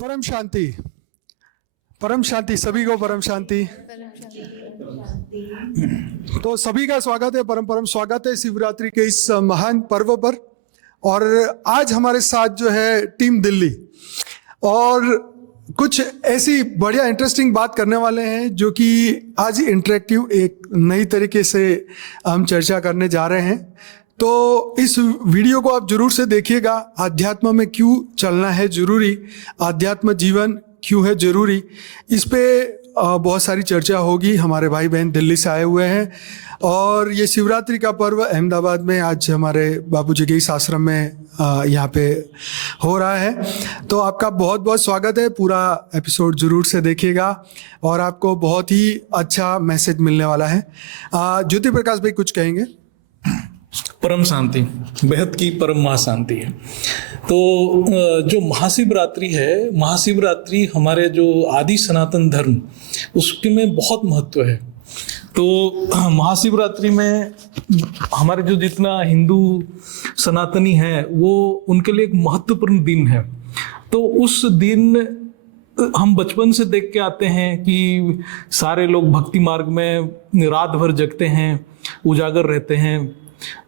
परम शांति, परम शांति, सभी को परम शांति। तो सभी का स्वागत है, परम परम स्वागत है शिवरात्रि के इस महान पर्व पर। और आज हमारे साथ जो है टीम दिल्ली, और कुछ ऐसी बढ़िया इंटरेस्टिंग बात करने वाले हैं जो कि आज इंटरेक्टिव एक नई तरीके से हम चर्चा करने जा रहे हैं। तो इस वीडियो को आप जरूर से देखिएगा। आध्यात्म में क्यों चलना है जरूरी, आध्यात्म जीवन क्यों है जरूरी, इस पे बहुत सारी चर्चा होगी। हमारे भाई बहन दिल्ली से आए हुए हैं और ये शिवरात्रि का पर्व अहमदाबाद में आज हमारे बापूजी के इस आश्रम में यहाँ पे हो रहा है। तो आपका बहुत बहुत स्वागत है। पूरा एपिसोड जरूर से देखिएगा और आपको बहुत ही अच्छा मैसेज मिलने वाला है। ज्योति प्रकाश भाई कुछ कहेंगे? परम शांति, बेहद की परम महाशांति है। तो जो महाशिवरात्रि है, महाशिवरात्रि हमारे जो आदि सनातन धर्म उसके में बहुत महत्व है। तो महाशिवरात्रि में हमारे जो जितना हिंदू सनातनी है वो उनके लिए एक महत्वपूर्ण दिन है। तो उस दिन हम बचपन से देख के आते हैं कि सारे लोग भक्ति मार्ग में रात भर जगते हैं, उजागर रहते हैं।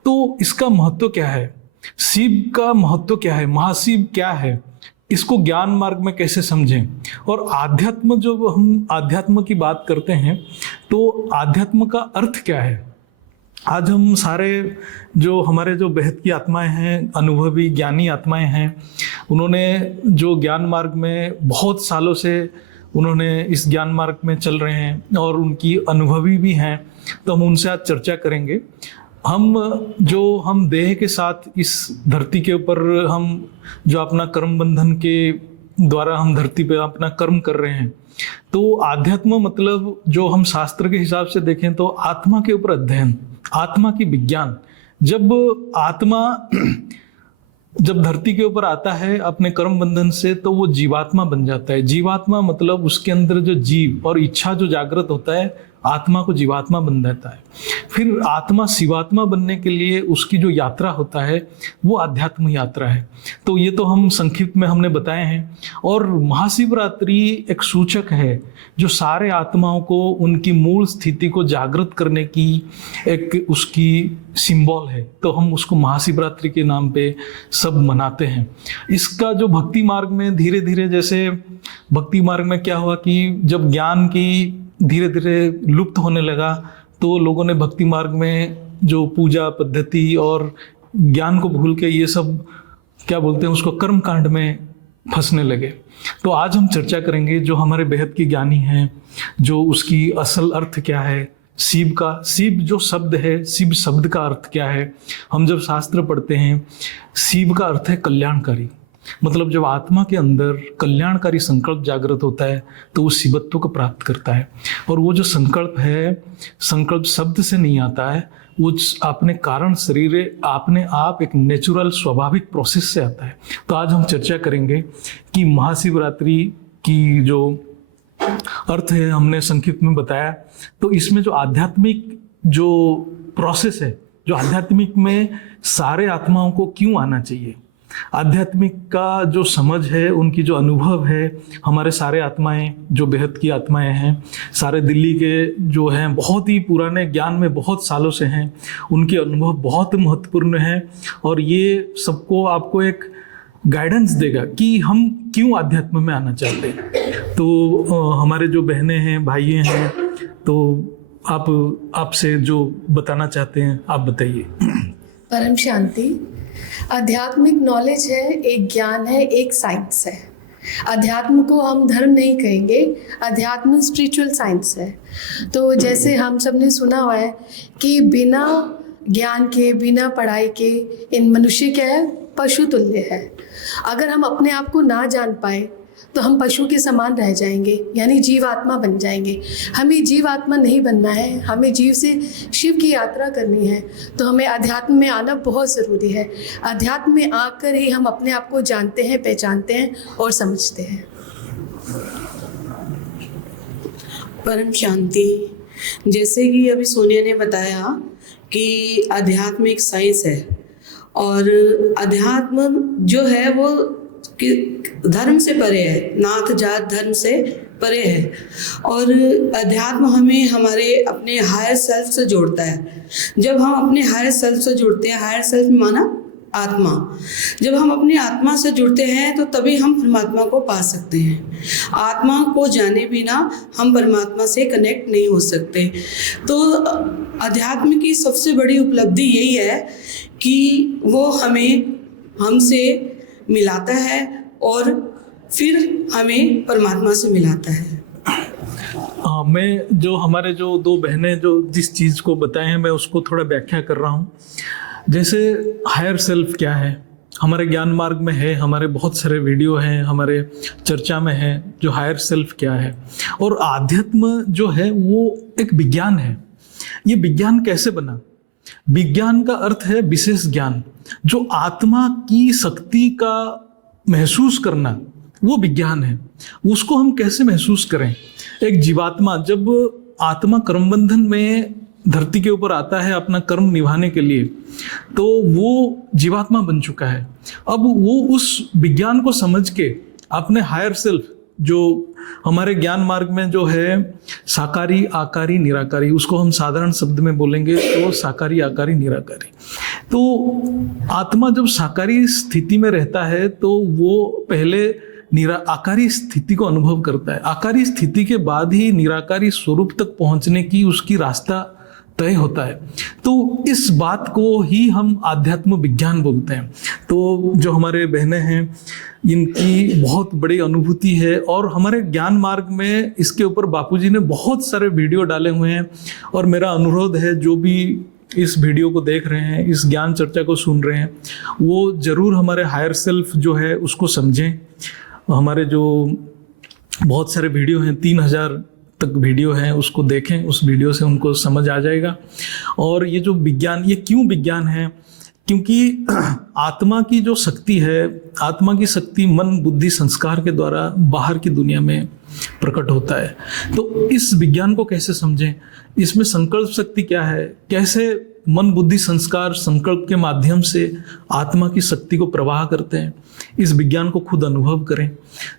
तो इसका महत्व क्या है, शिव का महत्व क्या है, महाशिव क्या है, इसको ज्ञान मार्ग में कैसे समझें। और आध्यात्म, जो हम आध्यात्म की बात करते हैं तो आध्यात्म का अर्थ क्या है। आज हम सारे जो हमारे जो बेहद की आत्माएं हैं, अनुभवी ज्ञानी आत्माएं हैं, उन्होंने जो ज्ञान मार्ग में बहुत सालों से उन्होंने इस ज्ञान मार्ग में चल रहे हैं और उनकी अनुभवी भी हैं। तो हम उनसे आज चर्चा करेंगे। हम देह के साथ इस धरती के ऊपर हम जो अपना कर्म बंधन के द्वारा हम धरती पे अपना कर्म कर रहे हैं। तो आध्यात्म मतलब जो हम शास्त्र के हिसाब से देखें तो आत्मा के ऊपर अध्ययन, आत्मा की विज्ञान। जब आत्मा जब धरती के ऊपर आता है अपने कर्म बंधन से तो वो जीवात्मा बन जाता है। जीवात्मा मतलब उसके अंदर जो जीव और इच्छा जो जागृत होता है, आत्मा को जीवात्मा बन जाता है। फिर आत्मा शिवात्मा बनने के लिए उसकी जो यात्रा होता है वो आध्यात्म यात्रा है। तो ये तो हम संक्षिप्त में हमने बताए हैं। और महाशिवरात्रि एक सूचक है जो सारे आत्माओं को उनकी मूल स्थिति को जागृत करने की एक उसकी सिंबल है। तो हम उसको महाशिवरात्रि के नाम पे सब मनाते हैं। इसका जो भक्ति मार्ग में धीरे धीरे, जैसे भक्ति मार्ग में क्या हुआ कि जब ज्ञान की धीरे धीरे लुप्त होने लगा तो लोगों ने भक्ति मार्ग में जो पूजा पद्धति और ज्ञान को भूल के ये सब क्या बोलते हैं उसको कर्म कांड में फंसने लगे। तो आज हम चर्चा करेंगे जो हमारे बेहद के ज्ञानी हैं, जो उसकी असल अर्थ क्या है, शिव का, शिव जो शब्द है, शिव शब्द का अर्थ क्या है। हम जब शास्त्र पढ़ते हैं, शिव का अर्थ है कल्याणकारी। मतलब जब आत्मा के अंदर कल्याणकारी संकल्प जागृत होता है तो वो शिवत्व को प्राप्त करता है। और वो जो संकल्प है, संकल्प शब्द से नहीं आता है, वो अपने कारण शरीर अपने आप एक नेचुरल स्वाभाविक प्रोसेस से आता है। तो आज हम चर्चा करेंगे कि महाशिवरात्रि की जो अर्थ है हमने संक्षिप्त में बताया। तो इसमें जो आध्यात्मिक जो प्रोसेस है, जो आध्यात्मिक में सारे आत्माओं को क्यों आना चाहिए, आध्यात्मिक का जो समझ है, उनकी जो अनुभव है, हमारे सारे आत्माएं जो बेहद की आत्माएं हैं, सारे दिल्ली के जो हैं, बहुत ही पुराने ज्ञान में बहुत सालों से हैं, उनके अनुभव बहुत महत्वपूर्ण हैं। और ये सबको आपको एक गाइडेंस देगा कि हम क्यों आध्यात्म में आना चाहते हैं। तो हमारे जो बहनें हैं, भाई हैं, तो आपसे जो बताना चाहते हैं आप बताइए। परम शांति, आध्यात्मिक नॉलेज है, एक ज्ञान है, एक साइंस है। अध्यात्म को हम धर्म नहीं कहेंगे, अध्यात्म स्पिरिचुअल साइंस है। तो जैसे हम सब ने सुना हुआ है कि बिना ज्ञान के, बिना पढ़ाई के इन मनुष्य क्या है, पशु तुल्य है। अगर हम अपने आप को ना जान पाए तो हम पशु के समान रह जाएंगे, यानी जीवात्मा बन जाएंगे। हमें जीवात्मा नहीं बनना है, हमें जीव से शिव की यात्रा करनी है। तो हमें अध्यात्म में आना बहुत ज़रूरी है। अध्यात्म में आकर ही हम अपने आप को जानते हैं, पहचानते हैं और समझते हैं। परम शांति, जैसे कि अभी सोनिया ने बताया कि अध्यात्म एक साइंस है और अध्यात्म जो है वो कि धर्म से परे है, नाथ जात धर्म से परे है। और अध्यात्म हमें हमारे अपने हायर सेल्फ से जोड़ता है। जब हम अपने हायर सेल्फ से जुड़ते हैं, हायर सेल्फ माना आत्मा, जब हम अपनी आत्मा से जुड़ते हैं तो तभी हम परमात्मा को पा सकते हैं। आत्मा को जाने बिना हम परमात्मा से कनेक्ट नहीं हो सकते। तो अध्यात्म की सबसे बड़ी उपलब्धि यही है कि वो हमें हमसे मिलाता है और फिर हमें परमात्मा से मिलाता है। मैं जो हमारे जो दो बहनें जो जिस चीज़ को बताए हैं मैं उसको थोड़ा व्याख्या कर रहा हूँ। जैसे हायर सेल्फ क्या है, हमारे ज्ञान मार्ग में है, हमारे बहुत सारे वीडियो हैं, हमारे चर्चा में है जो हायर सेल्फ क्या है। और आध्यात्म जो है वो एक विज्ञान है। ये विज्ञान कैसे बना? विज्ञान का अर्थ है विशेष ज्ञान, जो आत्मा की शक्ति का महसूस करना, वो विज्ञान है। उसको हम कैसे महसूस करें? एक जीवात्मा जब आत्मा कर्म बंधन में धरती के ऊपर आता है अपना कर्म निभाने के लिए, तो वो जीवात्मा बन चुका है। अब वो उस विज्ञान को समझ के अपने हायर सेल्फ, जो हमारे ज्ञान मार्ग में जो है साकारी आकारी निराकारी, उसको हम साधारण शब्द में बोलेंगे तो साकारी आकारी निराकारी। तो आत्मा जब साकारी स्थिति में रहता है तो वो पहले आकारी स्थिति को अनुभव करता है। आकारी स्थिति के बाद ही निराकारी स्वरूप तक पहुंचने की उसकी रास्ता तय होता है। तो इस बात को ही हम आध्यात्म विज्ञान बोलते हैं। तो जो हमारे बहनें हैं इनकी बहुत बड़ी अनुभूति है और हमारे ज्ञान मार्ग में इसके ऊपर बापूजी ने बहुत सारे वीडियो डाले हुए हैं। और मेरा अनुरोध है जो भी इस वीडियो को देख रहे हैं, इस ज्ञान चर्चा को सुन रहे हैं, वो जरूर हमारे हायर सेल्फ जो है उसको समझें। हमारे जो बहुत सारे वीडियो हैं, 3000 तक वीडियो है, उसको देखें। उस वीडियो से उनको समझ आ जाएगा। और ये जो विज्ञान, ये क्यों विज्ञान है? क्योंकि आत्मा की जो शक्ति है, आत्मा की शक्ति मन बुद्धि संस्कार के द्वारा बाहर की दुनिया में प्रकट होता है। तो इस विज्ञान को कैसे समझें? इसमें संकल्प शक्ति क्या है, कैसे मन बुद्धि संस्कार संकल्प के माध्यम से आत्मा की शक्ति को प्रवाह करते हैं, इस विज्ञान को खुद अनुभव करें,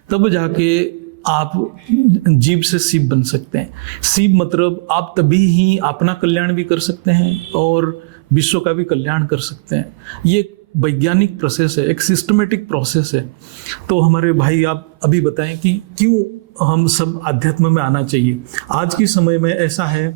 तब जाके आप जीव से शिव बन सकते हैं। शिव मतलब आप तभी ही अपना कल्याण भी कर सकते हैं और विश्व का भी कल्याण कर सकते हैं। ये एक वैज्ञानिक प्रोसेस है, एक सिस्टमेटिक प्रोसेस है। तो हमारे भाई आप अभी बताएं कि क्यों हम सब आध्यात्म में आना चाहिए। आज के समय में ऐसा है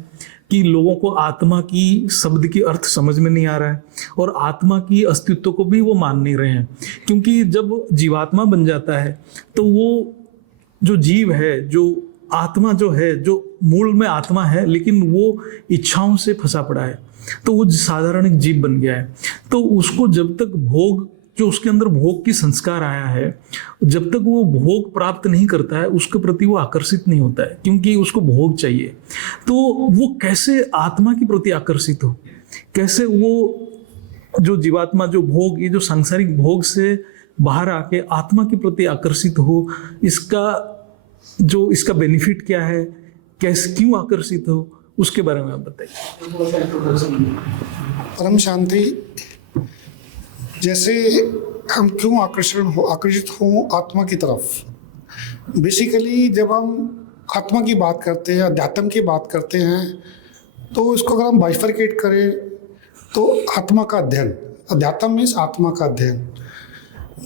कि लोगों को आत्मा की शब्द की अर्थ समझ में नहीं आ रहा है और आत्मा की अस्तित्व को भी वो मान नहीं रहे हैं। क्योंकि जब जीवात्मा बन जाता है तो वो जो जीव है, जो आत्मा जो है, जो मूल में आत्मा है लेकिन वो इच्छाओं से फंसा पड़ा है, तो वो साधारण एक जीव बन गया है। तो उसको जब तक भोग, जो उसके अंदर भोग की संस्कार आया है, जब तक वो भोग प्राप्त नहीं करता है उसके प्रति वो आकर्षित नहीं होता है, क्योंकि उसको भोग चाहिए। तो वो कैसे आत्मा के प्रति आकर्षित हो, कैसे वो जो जीवात्मा जो भोग, ये जो सांसारिक भोग से बाहर आके आत्मा के प्रति आकर्षित हो, इसका बेनिफिट क्या है, कैसे क्यों आकर्षित हो, उसके बारे में आप बताइए। परम शांति, जैसे हम क्यों आकर्षित हो आत्मा की तरफ। बेसिकली जब हम आत्मा की बात करते हैं, अध्यात्म की बात करते हैं, तो इसको अगर हम बाइफरकेट करें तो आत्मा का अध्ययन, अध्यात्म मीन्स आत्मा का अध्ययन।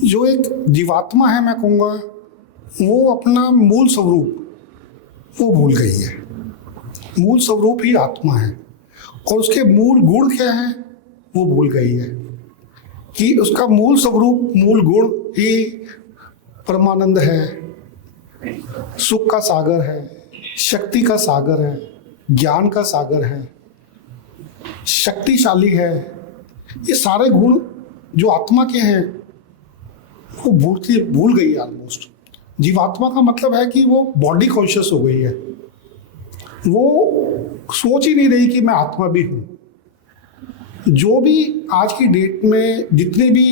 जो एक जीवात्मा है, मैं कहूँगा वो अपना मूल स्वरूप वो भूल गई है। मूल स्वरूप ही आत्मा है और उसके मूल गुण क्या हैं वो भूल गई है। कि उसका मूल स्वरूप, मूल गुण ही परमानंद है, सुख का सागर है, शक्ति का सागर है, ज्ञान का सागर है, शक्तिशाली है। ये सारे गुण जो आत्मा के हैं वो भूल गई है ऑलमोस्ट। जीवात्मा का मतलब है कि वो बॉडी कॉन्शियस हो गई है, वो सोच ही नहीं रही कि मैं आत्मा भी हूँ। जो भी आज की डेट में जितने भी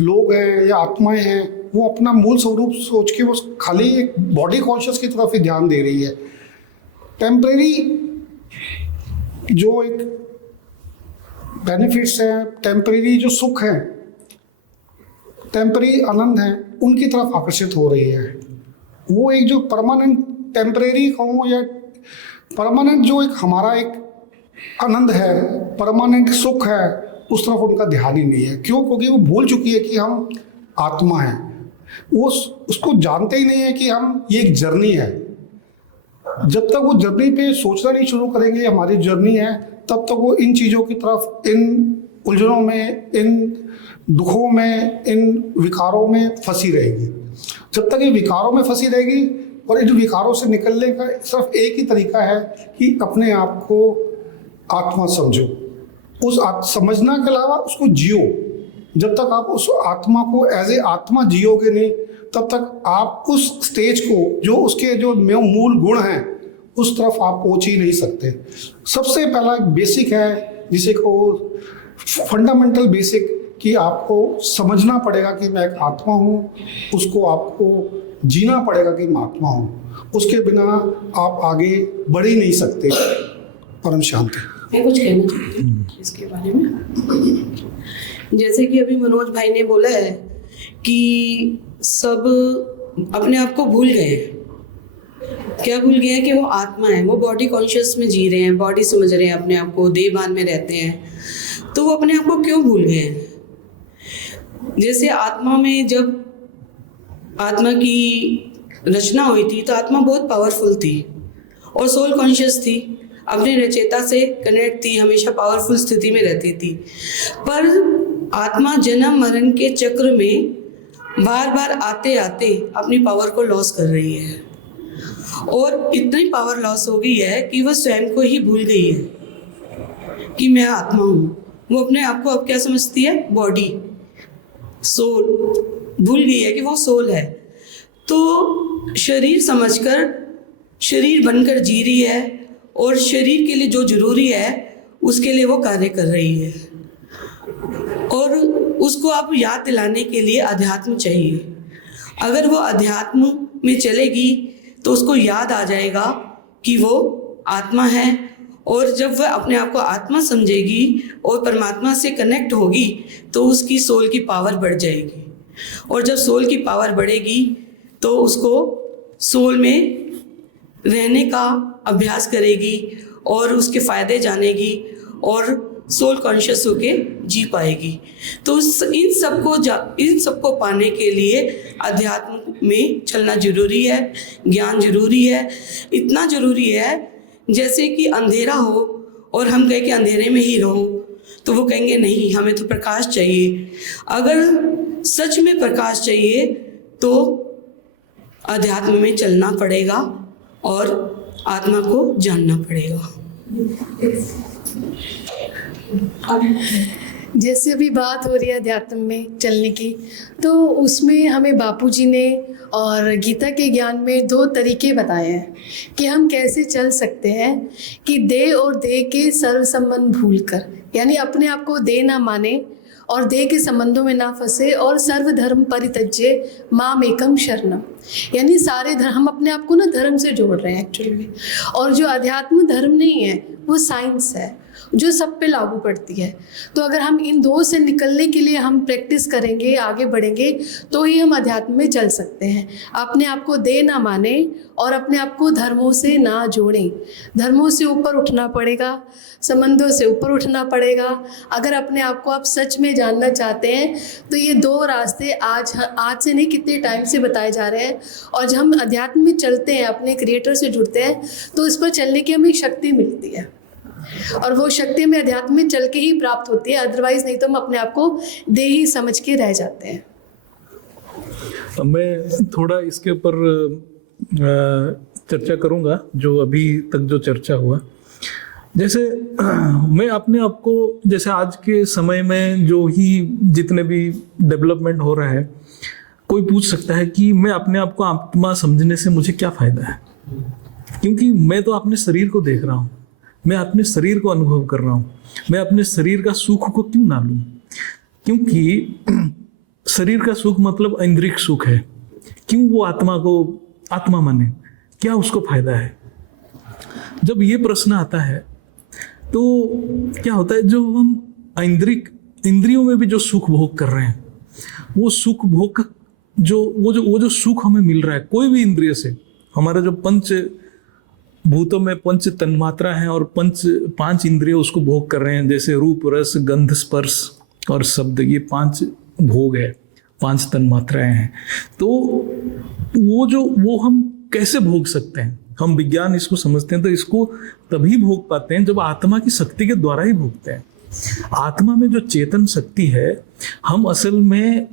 लोग हैं या आत्माएं हैं, वो अपना मूल स्वरूप सोच के वो खाली एक बॉडी कॉन्शियस की तरफ ही ध्यान दे रही है। टेम्परेरी जो एक बेनिफिट्स हैं, टेम्परेरी जो सुख हैं, टेम्परेरी आनंद हैं उनकी तरफ आकर्षित हो रही है। वो एक जो परमानेंट टेम्परेरी कहूँ या परमानेंट जो एक हमारा एक आनंद है, परमानेंट सुख है, उस तरफ उनका ध्यान ही नहीं है। क्यों? क्योंकि वो भूल चुकी है कि हम आत्मा हैं। वो उसको जानते ही नहीं है कि हम ये एक जर्नी है। जब तक वो जर्नी पे सोचना नहीं शुरू करेंगे हमारी जर्नी है, तब तक वो इन चीज़ों की तरफ, इन उलझनों में, इन दुखों में, इन विकारों में फंसी रहेगी। जब तक ये विकारों में फंसी रहेगी, और इन विकारों से निकलने का सिर्फ एक ही तरीका है कि अपने आप को आत्मा समझो। उस समझना के अलावा उसको जियो। जब तक आप उस आत्मा को एज ए आत्मा जियोगे नहीं, तब तक आप उस स्टेज को, जो उसके जो मूल गुण हैं, उस तरफ आप पहुंच ही नहीं सकते। सबसे पहला बेसिक है जिसे को फंडामेंटल बेसिक, कि आपको समझना पड़ेगा कि मैं एक आत्मा हूँ। उसको आपको जीना पड़ेगा कि मैं आत्मा हूँ। उसके बिना आप आगे बढ़ ही नहीं सकते। परम शांति। मैं कुछ कहना चाहती हूँ इसके बारे में। जैसे कि अभी मनोज भाई ने बोला है कि सब अपने आप को भूल गए हैं। क्या भूल गए हैं? कि वो आत्मा है, वो बॉडी कॉन्शियस में जी रहे हैं, बॉडी समझ रहे हैं अपने आप को, देहभान में रहते हैं। तो वो अपने आप को क्यों भूल गए हैं? जैसे आत्मा में, जब आत्मा की रचना हुई थी तो आत्मा बहुत पावरफुल थी और सोल कॉन्शियस थी, अपने रचयिता से कनेक्ट थी, हमेशा पावरफुल स्थिति में रहती थी। पर आत्मा जन्म मरण के चक्र में बार बार आते आते अपनी पावर को लॉस कर रही है, और इतनी पावर लॉस हो गई है कि वह स्वयं को ही भूल गई है कि मैं आत्मा हूँ। वो अपने आप को अब क्या समझती है? Body, soul. भूल गई है कि वो सोल है। तो शरीर समझकर शरीर बनकर जी रही है, और शरीर के लिए जो जरूरी है उसके लिए वो कार्य कर रही है। और उसको आप याद दिलाने के लिए अध्यात्म चाहिए। अगर वो अध्यात्म में चलेगी तो उसको याद आ जाएगा कि वो आत्मा है, और जब वह अपने आप को आत्मा समझेगी और परमात्मा से कनेक्ट होगी तो उसकी सोल की पावर बढ़ जाएगी। और जब सोल की पावर बढ़ेगी तो उसको सोल में रहने का अभ्यास करेगी और उसके फ़ायदे जानेगी और सोल कॉन्शियस होके जी पाएगी। तो इन सबको पाने के लिए अध्यात्म में चलना जरूरी है, ज्ञान जरूरी है। इतना जरूरी है जैसे कि अंधेरा हो और हम कहें कि अंधेरे में ही रहो, तो वो कहेंगे नहीं, हमें तो प्रकाश चाहिए। अगर सच में प्रकाश चाहिए तो अध्यात्म में चलना पड़ेगा और आत्मा को जानना पड़ेगा। जैसे अभी बात हो रही है अध्यात्म में चलने की, तो उसमें हमें बापूजी ने और गीता के ज्ञान में 2 तरीके बताए हैं कि हम कैसे चल सकते हैं कि देह और देह के सर्व संबंध भूलकर, यानी अपने आप को देह ना माने और देह के संबंधों में ना फंसे, और सर्वधर्म परित्यज्य माम एकम शरणम, यानी सारे धर्म, हम अपने आप को ना धर्म से जोड़ रहे हैं एक्चुअली में। और जो अध्यात्म धर्म नहीं है वो साइंस है जो सब पे लागू पड़ती है। तो अगर हम इन 2 से निकलने के लिए हम प्रैक्टिस करेंगे, आगे बढ़ेंगे, तो ही हम अध्यात्म में चल सकते हैं। अपने आप को देह ना माने और अपने आप को धर्मों से ना जोड़ें। धर्मों से ऊपर उठना पड़ेगा, संबंधों से ऊपर उठना पड़ेगा। अगर अपने आप को आप सच में जानना चाहते हैं तो ये 2 रास्ते आज से नहीं, कितने टाइम से बताए जा रहे हैं। और जब हम अध्यात्म में चलते हैं, अपने क्रिएटर से जुड़ते हैं, तो इस पर चलने की हमें शक्ति मिलती है, और वो शक्ति में अध्यात्म में चल के ही प्राप्त होती है। अदरवाइज नहीं तो हम अपने आप को देही समझ के रह जाते हैं। मैं थोड़ा इसके ऊपर चर्चा करूंगा जो अभी तक जो चर्चा हुआ। जैसे मैं अपने आप को, जैसे आज के समय में जो ही जितने भी डेवलपमेंट हो रहा है, कोई पूछ सकता है कि मैं अपने आप को आत्मा समझने से मुझे क्या फ़ायदा है, क्योंकि मैं तो अपने शरीर को देख रहा हूँ, मैं अपने शरीर को अनुभव कर रहा हूँ, मैं अपने शरीर का सुख को क्यों ना लूँ? क्योंकि शरीर का सुख मतलब ऐन्द्रिक सुख है। क्यों वो आत्मा को आत्मा माने? क्या उसको फायदा है? जब ये प्रश्न आता है तो क्या होता है, जो हम इंद्रियों में भी जो सुख भोग कर रहे हैं, वो सुख भोग वो जो सुख हमें मिल रहा है कोई भी इंद्रिय से, हमारा जो पंच भूतों में पंच तन्मात्रा है और पांच इंद्रिय उसको भोग कर रहे हैं, जैसे रूप रस गंध स्पर्श और शब्द, ये 5 भोग है, 5 तन्मात्राएं हैं। तो वो हम कैसे भोग सकते हैं? हम विज्ञान इसको समझते हैं तो इसको तभी भोग पाते हैं जब आत्मा की शक्ति के द्वारा ही भोगते हैं। आत्मा में जो चेतन शक्ति है, हम असल में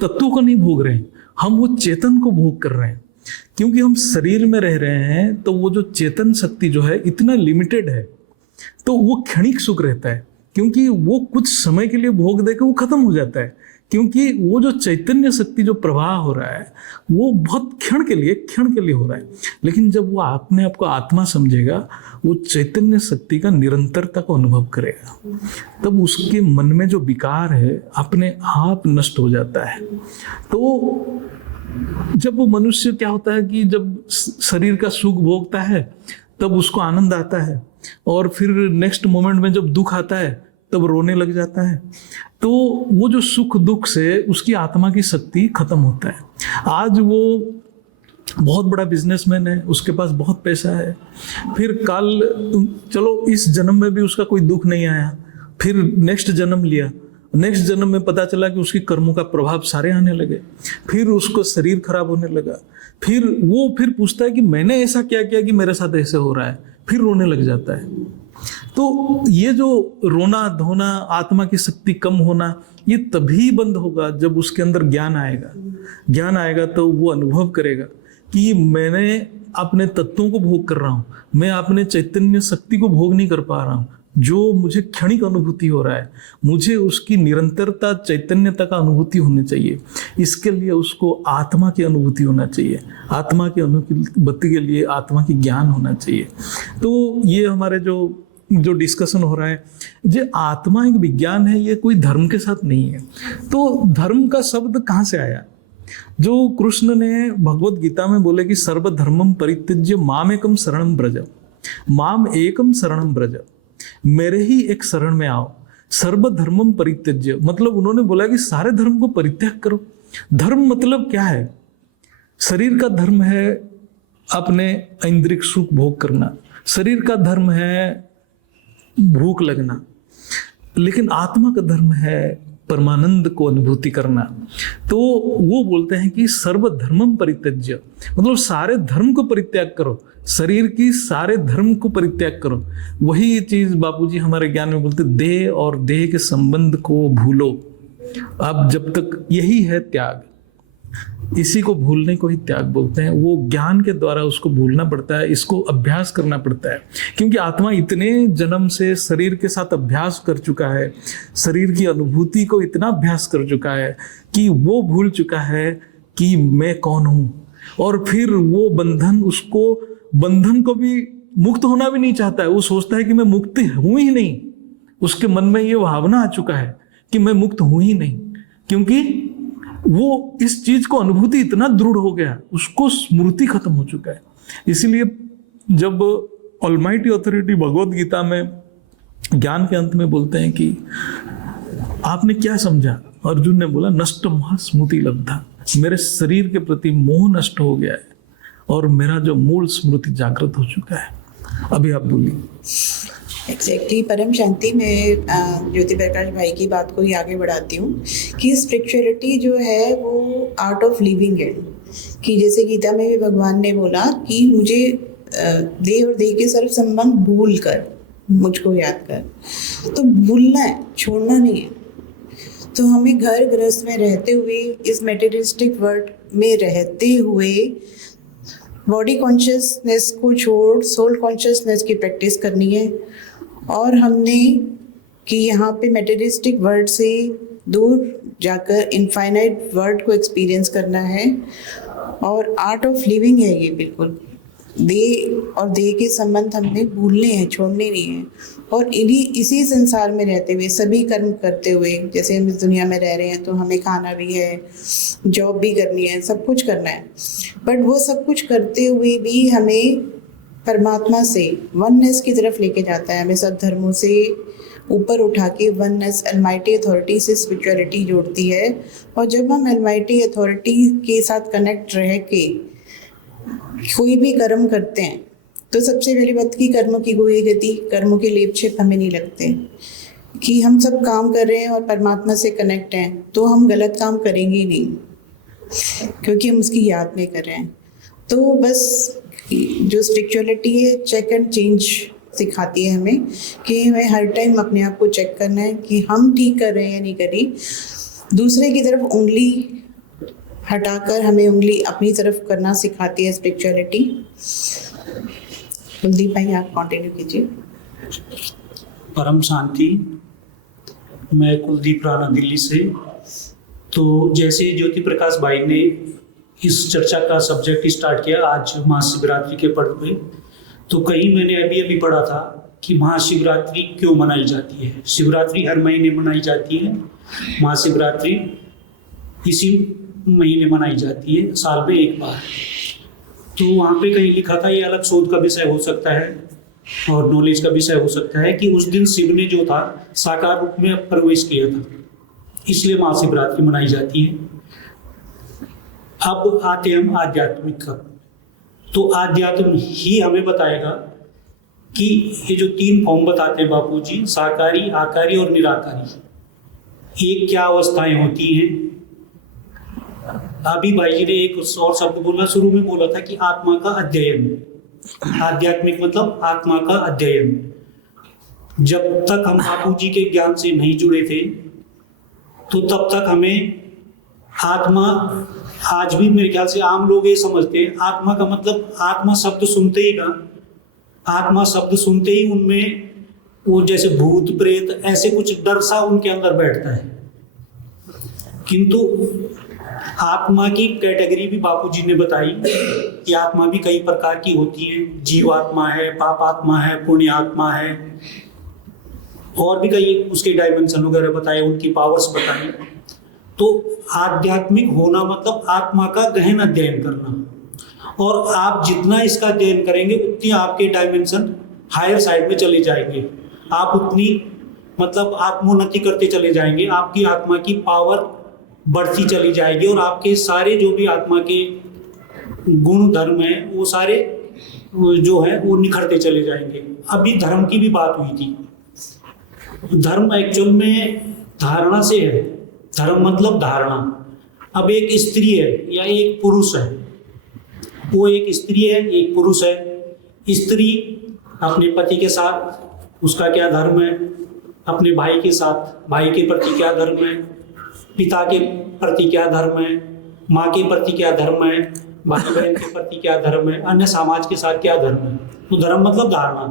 तत्वों को नहीं भोग रहे हैं, हम वो चेतन को भोग कर रहे हैं। क्योंकि हम शरीर में रह रहे हैं तो वो जो चेतन शक्ति जो है इतना लिमिटेड है, तो वो क्षणिक सुख रहता है, क्योंकि वो कुछ समय के लिए भोग देकर वो खत्म हो जाता है। क्योंकि वो जो चैतन्य शक्ति जो प्रवाह हो रहा है वो बहुत क्षण के लिए हो रहा है। लेकिन जब वो अपने आप को आत्मा समझेगा, वो चैतन्य शक्ति का निरंतरता को अनुभव करेगा, तब उसके मन में जो विकार है अपने आप नष्ट हो जाता है। तो जब वो मनुष्य क्या होता है कि जब शरीर का सुख भोगता है तब उसको आनंद आता है, और फिर नेक्स्ट मोमेंट में जब दुख आता है तब रोने लग जाता है। तो वो जो सुख दुख से उसकी आत्मा की शक्ति खत्म होता है। आज वो बहुत बड़ा बिजनेसमैन है, उसके पास बहुत पैसा है, फिर कल चलो इस जन्म में भी उसका कोई दुख नहीं आया, फिर नेक्स्ट जन्म लिया, नेक्स्ट जन्म में पता चला कि उसकी कर्मों का प्रभाव सारे आने लगे, फिर उसको शरीर खराब होने लगा, फिर पूछता है कि मैंने ऐसा क्या किया कि मेरे साथ ऐसे हो रहा है, फिर रोने लग जाता है। तो ये जो रोना धोना, आत्मा की शक्ति कम होना, ये तभी बंद होगा जब उसके अंदर ज्ञान आएगा। ज्ञान आएगा तो वो अनुभव करेगा कि मैंने अपने तत्वों को भोग कर रहा हूँ, मैं अपने चैतन्य शक्ति को भोग नहीं कर पा रहा हूँ। जो मुझे क्षणिक अनुभूति हो रहा है, मुझे उसकी निरंतरता चैतन्यता का अनुभूति होनी चाहिए। इसके लिए उसको आत्मा की अनुभूति होना चाहिए, आत्मा की अनुभूति के लिए आत्मा की ज्ञान होना चाहिए। तो ये हमारे जो डिस्कशन हो रहा है, जो आत्मा एक विज्ञान है, ये कोई धर्म के साथ नहीं है। तो धर्म का शब्द कहाँ से आया? जो कृष्ण ने भगवत गीता में बोले कि सर्वधर्मम परित्यज्य माम एकम शरणम ब्रज, माम एकम शरणम ब्रज, मेरे ही एक शरण में आओ। सर्वधर्मम परित्यज्य मतलब उन्होंने बोला कि सारे धर्म को परित्याग करो। धर्म मतलब क्या है? शरीर का धर्म है अपने इंद्रिय सुख भोग करना, शरीर का धर्म है भूख लगना, लेकिन आत्मा का धर्म है परमानंद को अनुभूति करना। तो वो बोलते हैं कि सर्वधर्मम परित्यज्य मतलब सारे धर्म को परित्याग करो, शरीर की सारे धर्म को परित्याग करो। वही चीज बापूजी हमारे ज्ञान में बोलते, देह और देह के संबंध को भूलो। अब जब तक यही है त्याग, इसी को भूलने को ही त्याग बोलते हैं। वो ज्ञान के द्वारा उसको भूलना पड़ता है, इसको अभ्यास करना पड़ता है। क्योंकि आत्मा इतने जन्म से शरीर के साथ अभ्यास कर चुका है, शरीर की अनुभूति को इतना अभ्यास कर चुका है कि वो भूल चुका है कि मैं कौन हूं। और फिर वो बंधन को भी मुक्त होना भी नहीं चाहता है। वो सोचता है कि मैं मुक्त हूं ही नहीं। उसके मन में ये भावना आ चुका है कि मैं मुक्त हूं ही नहीं, क्योंकि वो इस चीज को अनुभूति इतना दृढ़ हो गया, उसको स्मृति खत्म हो चुका है। इसीलिए जब ऑलमाइटी अथॉरिटी भगवत गीता में ज्ञान के अंत में बोलते हैं कि आपने क्या समझा, अर्जुन ने बोला नष्ट मोह स्मृति लब्धा, मेरे शरीर के प्रति मोह नष्ट हो गया है और मेरा जो मूल स्मृति जागृत हो चुका है। अभी आप बोलिए। एग्जैक्टली परम शांति। मैं ज्योति प्रकाश भाई की बात को ही आगे बढ़ाती हूँ कि स्पिरिचुअलिटी जो है वो आर्ट ऑफ लिविंग है। कि जैसे गीता में भी भगवान ने बोला कि मुझे देह और देह के सर्व संबंध भूल कर मुझको याद कर। तो भूलना है, छोड़ना नहीं है। तो हमें घर गृहस्थ में रहते हुए, इस मेटेरियलिस्टिक वर्ल्ड में रहते हुए बॉडी कॉन्शियसनेस को छोड़ सोल कॉन्शियसनेस की प्रैक्टिस करनी है। और हमने कि यहाँ पे मेटेरियलिस्टिक वर्ल्ड से दूर जाकर इनफाइनाइट वर्ल्ड को एक्सपीरियंस करना है। और आर्ट ऑफ लिविंग है ये बिल्कुल। देह और देह के संबंध हमने भूलने हैं, छोड़ने नहीं है। और इसी संसार में रहते हुए, सभी कर्म करते हुए, जैसे हम इस दुनिया में रह रहे हैं तो हमें खाना भी है, जॉब भी करनी है, सब कुछ करना है। बट वो सब कुछ करते हुए भी हमें परमात्मा से वननेस की तरफ लेके जाता है। हमें सब धर्मों से ऊपर उठा के वननेस अलमाइटी अथॉरिटी से स्पिरिचुअलिटी जोड़ती है। और जब हम अलमाइटी अथॉरिटी के साथ कनेक्ट रह के कोई भी कर्म करते हैं तो सबसे पहली बात की कर्म की कोई गति, कर्मों के लेप छेप हमें नहीं लगते कि हम सब काम कर रहे हैं और परमात्मा से कनेक्ट हैं तो हम गलत काम करेंगे ही नहीं, क्योंकि हम उसकी याद में कर रहे हैं। तो बस जो स्पिरिचुअलिटी है चेक एंड चेंज सिखाती है हमें कि हमें हर टाइम अपने आप को चेक करना है कि हम ठीक कर रहे हैं या नहीं कर रही। दूसरे की तरफ उंगली हटाकर हमें उंगली अपनी तरफ करना सिखाती है स्पिरिचुअलिटी। कुलदीप भाई आप कंटिन्यू कीजिए। परम शांति। मैं कुलदीप राणा दिल्ली से। तो जैसे ज्योति प्रकाश भाई ने इस चर्चा का सब्जेक्ट स्टार्ट किया आज महाशिवरात्रि के पर्व पे, तो कहीं मैंने अभी अभी पढ़ा था कि महाशिवरात्रि क्यों मनाई जाती है। शिवरात्रि हर महीने मनाई जाती है, महाशिवरात्रि इसी महीने मनाई जाती है, साल में एक बार। तो वहाँ पे कहीं लिखा था, ये अलग शोध का विषय हो सकता है और नॉलेज का विषय हो सकता है, कि उस दिन शिव ने जो था साकार रूप में प्रवेश किया था, इसलिए महाशिवरात्रि मनाई जाती है। अब आते हम आध्यात्मिक का। तो आध्यात्म ही हमें बताएगा कि ये जो 3 फॉर्म बताते हैं बापू जी, साकारी, आकारी और निराकारी, ये क्या अवस्थाएं होती हैं। अभी भाई जी ने एक और शब्द बोला, शुरू में बोला था कि आत्मा का अध्ययन। आध्यात्मिक मतलब आत्मा का अध्ययन। जब तक हम बापू जी के ज्ञान से नहीं जुड़े थे तो तब तक हमें आत्मा, आज भी मेरे ख्याल से आम लोग ये समझते हैं आत्मा का मतलब, आत्मा शब्द सुनते ही ना, आत्मा शब्द सुनते ही उनमें वो जैसे भूत प्रेत ऐसे कुछ डर सा उनके अंदर बैठता है। किंतु आत्मा की कैटेगरी भी बापूजी ने बताई कि आत्मा भी कई प्रकार की होती है। जीवात्मा है, पापात्मा है, पुण्य आत्मा है, और भी कई उसके डायमेंशन वगैरह बताए, उनकी पावर्स बताई। तो आध्यात्मिक होना मतलब आत्मा का गहन अध्ययन करना, और आप जितना इसका अध्ययन करेंगे उतनी आपके डायमेंशन हायर साइड में चले जाएंगे, आप उतनी मतलब आत्मोन्नति करते चले जाएंगे, आपकी आत्मा की पावर बढ़ती चली जाएगी, और आपके सारे जो भी आत्मा के गुण धर्म है वो सारे जो है वो निखरते चले जाएंगे। अभी धर्म की भी बात हुई थी। धर्म एक्चुअल में धारणा से है, धर्म मतलब धारणा। अब एक स्त्री है या एक पुरुष है, वो एक स्त्री है एक पुरुष है। स्त्री अपने पति के साथ उसका क्या धर्म है, अपने भाई के साथ भाई के प्रति क्या धर्म है, पिता के प्रति क्या धर्म है, माँ के प्रति क्या धर्म है, भाई बहन के प्रति क्या धर्म है, अन्य समाज के साथ क्या धर्म है। तो धर्म मतलब धारणा।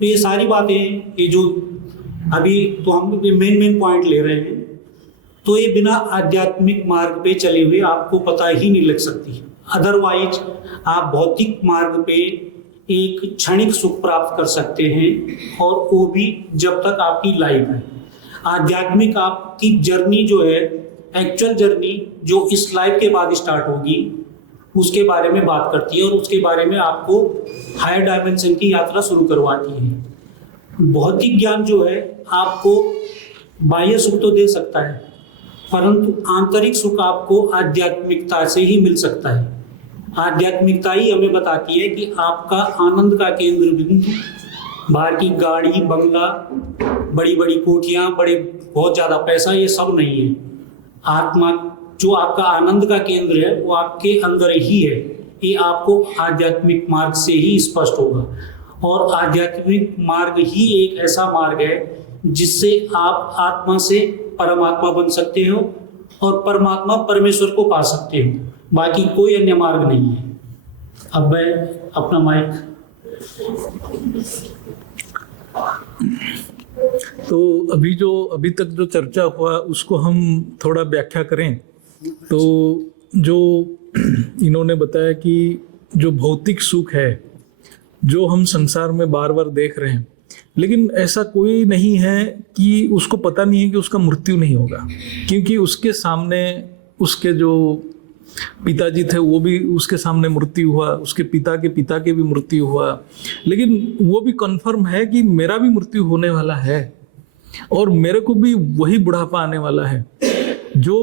तो ये सारी बातें, ये जो अभी तो हम मेन पॉइंट ले रहे हैं, तो ये बिना आध्यात्मिक मार्ग पे चले हुए आपको पता ही नहीं लग सकती। अदरवाइज आप भौतिक मार्ग पे एक क्षणिक सुख प्राप्त कर सकते हैं, और वो भी जब तक आपकी लाइफ है। आध्यात्मिक आपकी जर्नी जो है, एक्चुअल जर्नी जो इस लाइफ के बाद स्टार्ट होगी, उसके बारे में बात करती है, और उसके बारे में आपको हायर डायमेंशन की यात्रा शुरू करवाती है। भौतिक ज्ञान जो है आपको बाह्य सुख तो दे सकता है, परंतु आंतरिक सुख आपको आध्यात्मिकता से ही मिल सकता है। आध्यात्मिकता ही हमें बताती है कि आपका आनंद का केंद्र बिंदु बाहर की गाड़ी, बंगला, बड़ी बड़ी कोठियाँ, बड़े बहुत ज़्यादा पैसा, ये सब नहीं है। आत्मा जो आपका आनंद का केंद्र है वो आपके अंदर ही है। ये आपको आध्यात्मिक मार्ग से ही स्पष्ट होगा, और आध्यात्मिक मार्ग ही एक ऐसा मार्ग है जिससे आप आत्मा से परमात्मा बन सकते हो, और परमात्मा परमेश्वर को पा सकते हो। बाकी कोई अन्य मार्ग नहीं है। अब मैं अपना माइक। तो अभी तक जो चर्चा हुआ उसको हम थोड़ा व्याख्या करें। तो जो इन्होंने बताया कि जो भौतिक सुख है जो हम संसार में बार बार देख रहे हैं, लेकिन ऐसा कोई नहीं है कि उसको पता नहीं है कि उसका मृत्यु नहीं होगा, क्योंकि उसके सामने उसके जो पिताजी थे वो भी, उसके सामने मृत्यु हुआ, उसके पिता के भी मृत्यु हुआ, लेकिन वो भी कंफर्म है कि मेरा भी मृत्यु होने वाला है। और मेरे को भी वही बुढ़ापा आने वाला है जो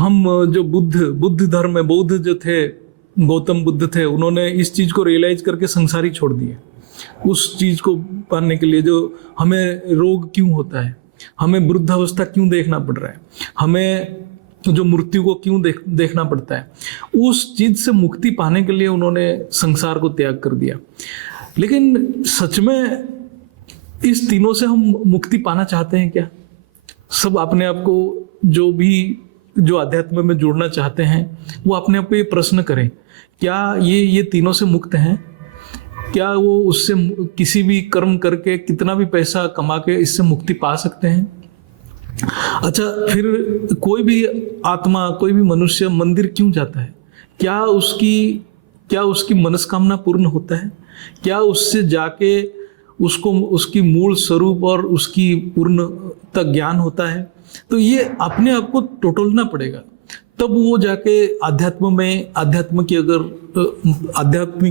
हम जो बुद्ध धर्म में बौद्ध जो थे, गौतम बुद्ध थे, उन्होंने इस चीज को रियलाइज करके संसार ही छोड़ दिए। उस चीज को पाने के लिए जो हमें रोग क्यों होता है, हमें वृद्धावस्था क्यों देखना पड़ रहा है, हमें जो मृत्यु को क्यों देखना पड़ता है, उस चीज से मुक्ति पाने के लिए उन्होंने संसार को त्याग कर दिया। लेकिन सच में इस तीनों से हम मुक्ति पाना चाहते हैं क्या? सब अपने आप को जो अध्यात्म में जुड़ना चाहते हैं वो अपने आप को ये प्रश्न करें, क्या ये तीनों से मुक्त हैं? क्या वो उससे किसी भी कर्म करके कितना भी पैसा कमा के इससे मुक्ति पा सकते हैं? अच्छा, फिर कोई भी आत्मा, कोई भी मनुष्य मंदिर क्यों जाता है? क्या उसकी मनस्कामना पूर्ण होता है? क्या उससे जाके उसको उसकी मूल स्वरूप और उसकी पूर्णता ज्ञान होता है? तो ये अपने आप को टटोलना पड़ेगा, तब वो जाके अध्यात्म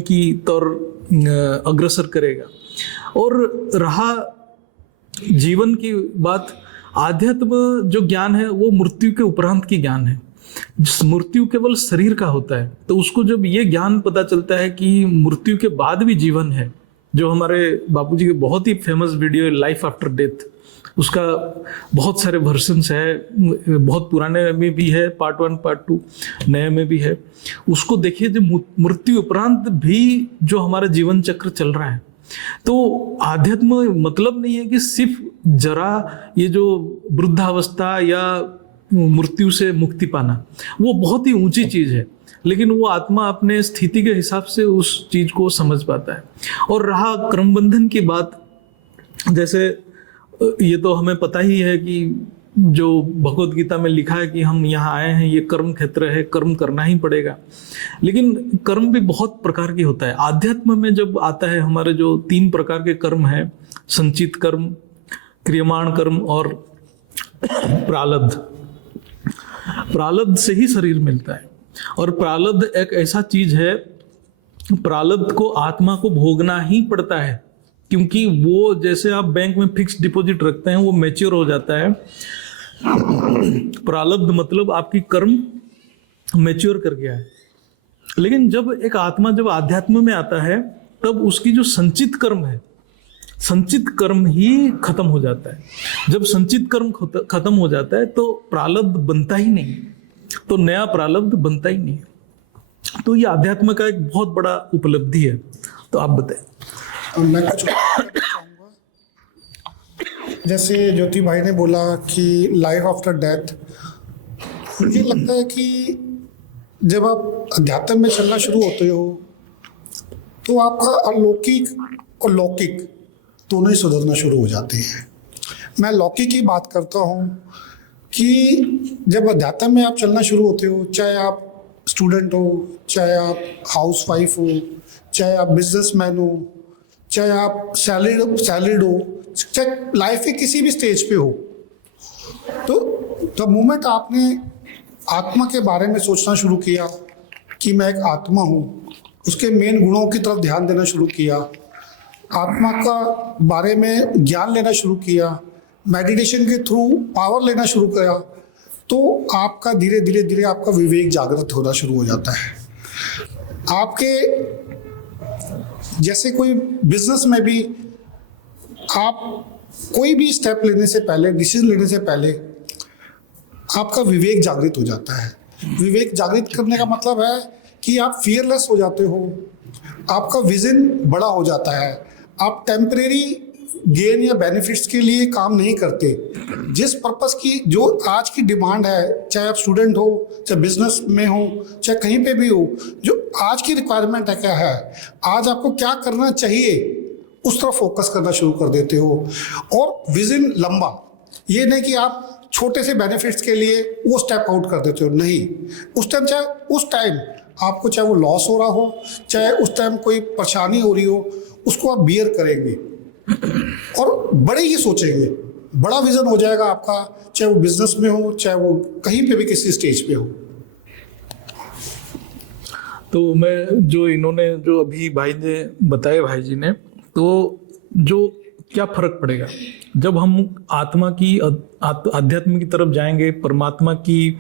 की तौर अग्रसर करेगा। और रहा जीवन की बात, आध्यात्म जो ज्ञान है वो मृत्यु के उपरांत की ज्ञान है। मृत्यु केवल शरीर का होता है, तो उसको जब ये ज्ञान पता चलता है कि मृत्यु के बाद भी जीवन है, जो हमारे बापूजी के बहुत ही फेमस वीडियो है लाइफ आफ्टर डेथ, उसका बहुत सारे वर्जन्स है, बहुत पुराने में भी है, पार्ट 1 पार्ट 2 नए में भी है। उसको देखिए, जो मृत्यु उपरांत भी जो हमारा जीवन चक्र चल रहा है। तो आध्यात्म मतलब नहीं है कि सिर्फ जरा ये जो वृद्धावस्था या मृत्यु से मुक्ति पाना, वो बहुत ही ऊंची चीज है, लेकिन वो आत्मा अपने स्थिति के हिसाब से उस चीज को समझ पाता है। और रहा क्रमबंधन की बात, जैसे ये तो हमें पता ही है कि जो भगवत गीता में लिखा है कि हम यहाँ आए हैं, ये कर्म क्षेत्र है, कर्म करना ही पड़ेगा। लेकिन कर्म भी बहुत प्रकार की होता है। आध्यात्म में जब आता है, हमारे जो 3 प्रकार के कर्म हैं, संचित कर्म, क्रियमाण कर्म और प्रारब्ध। प्रारब्ध से ही शरीर मिलता है, और प्रारब्ध एक ऐसा चीज है, प्रारब्ध को आत्मा को भोगना ही पड़ता है, क्योंकि वो जैसे आप बैंक में फिक्स डिपॉजिट रखते हैं, वो मैच्योर हो जाता है। प्रारब्ध मतलब आपकी कर्म मैच्योर कर गया है। लेकिन जब एक आत्मा जब आध्यात्म में आता है, तब उसकी जो संचित कर्म है, संचित कर्म ही खत्म हो जाता है। जब संचित कर्म खत्म हो जाता है तो प्रारब्ध बनता ही नहीं, तो नया प्रारब्ध बनता ही नहीं। तो ये आध्यात्म का एक बहुत बड़ा उपलब्धि है। तो आप बताएं। मैं कुछ चाहूँगा, जैसे ज्योति भाई ने बोला कि लाइफ आफ्टर डेथ, मुझे लगता है कि जब आप अध्यात्म में चलना शुरू होते हो तो आपका अलौकिक और लौकिक दोनों ही सुधरना शुरू हो जाते हैं। मैं लौकिक की बात करता हूँ कि जब अध्यात्म में आप चलना शुरू होते हो, चाहे आप स्टूडेंट हो, चाहे आप हाउसवाइफ हो, चाहे आप बिजनेसमैन हो, चाहे आप सैलरीड हो, चाहे लाइफ के किसी भी स्टेज पे हो, तो द मोमेंट आपने आत्मा के बारे में सोचना शुरू किया कि मैं एक आत्मा हूँ, उसके मेन गुणों की तरफ ध्यान देना शुरू किया, आत्मा का बारे में ज्ञान लेना शुरू किया, मेडिटेशन के थ्रू पावर लेना शुरू किया, तो आपका धीरे धीरे आपका विवेक जागृत होना शुरू हो जाता है। आपके जैसे कोई बिजनेस में भी आप कोई भी स्टेप लेने से पहले, डिसीजन लेने से पहले आपका विवेक जागृत हो जाता है। विवेक जागृत करने का मतलब है कि आप फियरलेस हो जाते हो, आपका विजन बड़ा हो जाता है, आप टेम्परेरी गेन या बेनिफिट्स के लिए काम नहीं करते। जिस पर्पस की जो आज की डिमांड है, चाहे आप स्टूडेंट हो, चाहे बिजनेस में हो, चाहे कहीं पे भी हो, जो आज की रिक्वायरमेंट है क्या है, आज आपको क्या करना चाहिए, उस तरफ फोकस करना शुरू कर देते हो। और विजन लंबा, ये नहीं कि आप छोटे से बेनिफिट्स के लिए वो स्टेप आउट कर देते हो, नहीं। उस टाइम आपको चाहे वो लॉस हो रहा हो, चाहे उस टाइम कोई परेशानी हो रही हो, उसको आप बियर करेंगे और बड़े ही सोचेंगे, बड़ा विजन हो जाएगा आपका, चाहे वो बिजनेस में हो, चाहे वो कहीं पे भी किसी स्टेज पे हो। तो मैं जो इन्होंने जो अभी भाई ने बताया, भाई जी ने, तो जो क्या फर्क पड़ेगा जब हम आत्मा की आध्यात्म की तरफ जाएंगे, परमात्मा की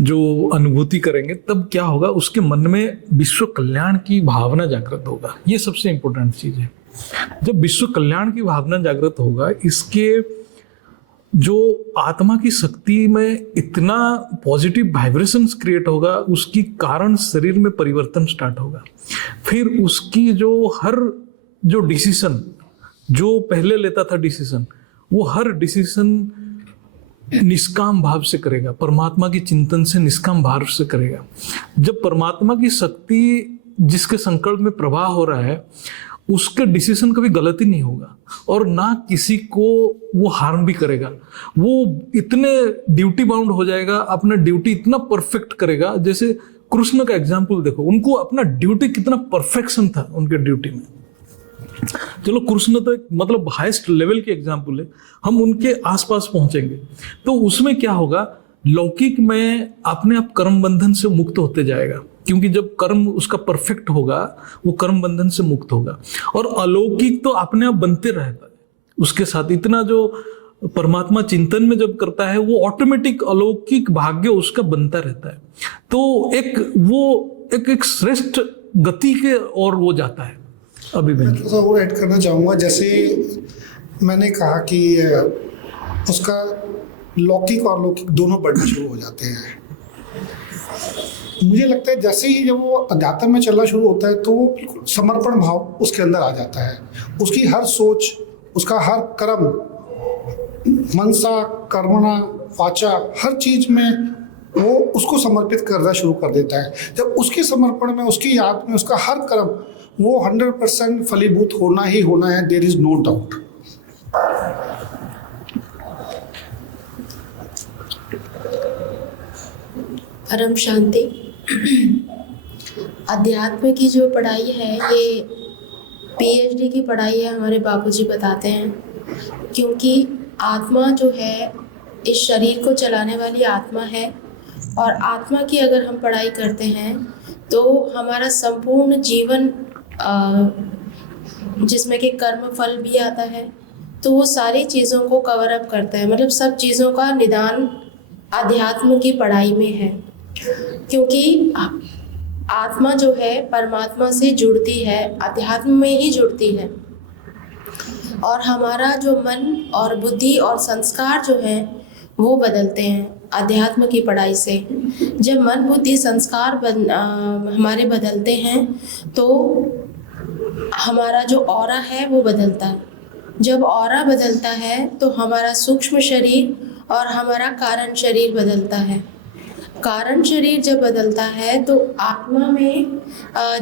जो अनुभूति करेंगे, तब क्या होगा, उसके मन में विश्व कल्याण की भावना जागृत होगा। ये सबसे इंपॉर्टेंट चीज है। जब विश्व कल्याण की भावना जागृत होगा, इसके जो आत्मा की शक्ति में इतना पॉजिटिव वाइब्रेशंस क्रिएट होगा, उसकी कारण शरीर में परिवर्तन स्टार्ट होगा। फिर उसकी जो डिसीजन जो पहले लेता था डिसीजन, वो हर डिसीजन निष्काम भाव से करेगा, परमात्मा की चिंतन से निष्काम भाव से करेगा। जब परमात्मा की शक्ति जिसके संकल्प में प्रवाह हो रहा है, उसके डिसीजन कभी गलत ही नहीं होगा और ना किसी को वो हार्म भी करेगा। वो इतने ड्यूटी बाउंड हो जाएगा, अपना ड्यूटी इतना परफेक्ट करेगा। जैसे कृष्ण का एग्जाम्पल देखो, उनको अपना ड्यूटी कितना परफेक्शन था उनके ड्यूटी में। चलो कृष्ण तो एक मतलब हाईएस्ट लेवल के एग्जाम्पल है, हम उनके आसपास पहुंचेंगे तो उसमें क्या होगा, लौकिक में अपने आप कर्म बंधन से मुक्त होते जाएगा, क्योंकि जब कर्म उसका परफेक्ट होगा वो कर्म बंधन से मुक्त होगा। और अलौकिक तो अपने आप बनते रहता है उसके साथ। इतना जो परमात्मा चिंतन में जब करता है, वो ऑटोमेटिक अलौकिक भाग्य उसका बनता रहता है। तो एक श्रेष्ठ गति के और वो जाता है। अभी मैं थोड़ा सा और ऐड करना चाहूँगा। जैसे मैंने कहा कि उसका लौकिक और अलौकिक दोनों बढ़ने शुरू हो जाते हैं। मुझे लगता है जैसे ही जब वो अध्यात्म में चलना शुरू होता है तो वो बिल्कुल समर्पण भाव उसके अंदर आ जाता है। उसकी हर सोच, उसका हर कर्म, मनसा कर्मणा वाचा, हर चीज में वो उसको समर्पित करना शुरू कर देता है। जब उसके समर्पण में, उसकी याद में उसका हर कर्म वो 100% फलीभूत होना ही होना है, देयर इज नो डाउट। परम शांति। अध्यात्म की जो पढ़ाई है, ये पीएचडी की पढ़ाई है, हमारे बापूजी बताते हैं। क्योंकि आत्मा जो है, इस शरीर को चलाने वाली आत्मा है, और आत्मा की अगर हम पढ़ाई करते हैं तो हमारा संपूर्ण जीवन जिसमें कि कर्म फल भी आता है, तो वो सारी चीज़ों को कवर अप करता है। मतलब सब चीज़ों का निदान अध्यात्म की पढ़ाई में है। क्योंकि आत्मा जो है परमात्मा से जुड़ती है, अध्यात्म में ही जुड़ती है। और हमारा जो मन और बुद्धि और संस्कार जो है वो बदलते हैं अध्यात्म की पढ़ाई से। जब मन बुद्धि संस्कार हमारे बदलते हैं तो हमारा जो ऑरा है वो बदलता है। जब ऑरा बदलता है तो हमारा सूक्ष्म शरीर और हमारा कारण शरीर बदलता है। कारण शरीर जब बदलता है तो आत्मा में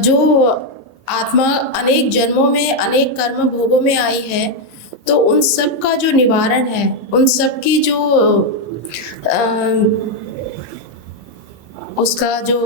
जो आत्मा अनेक जन्मों में अनेक कर्म भोगों में आई है, तो उन सब का जो निवारण है, उन सब की जो उसका जो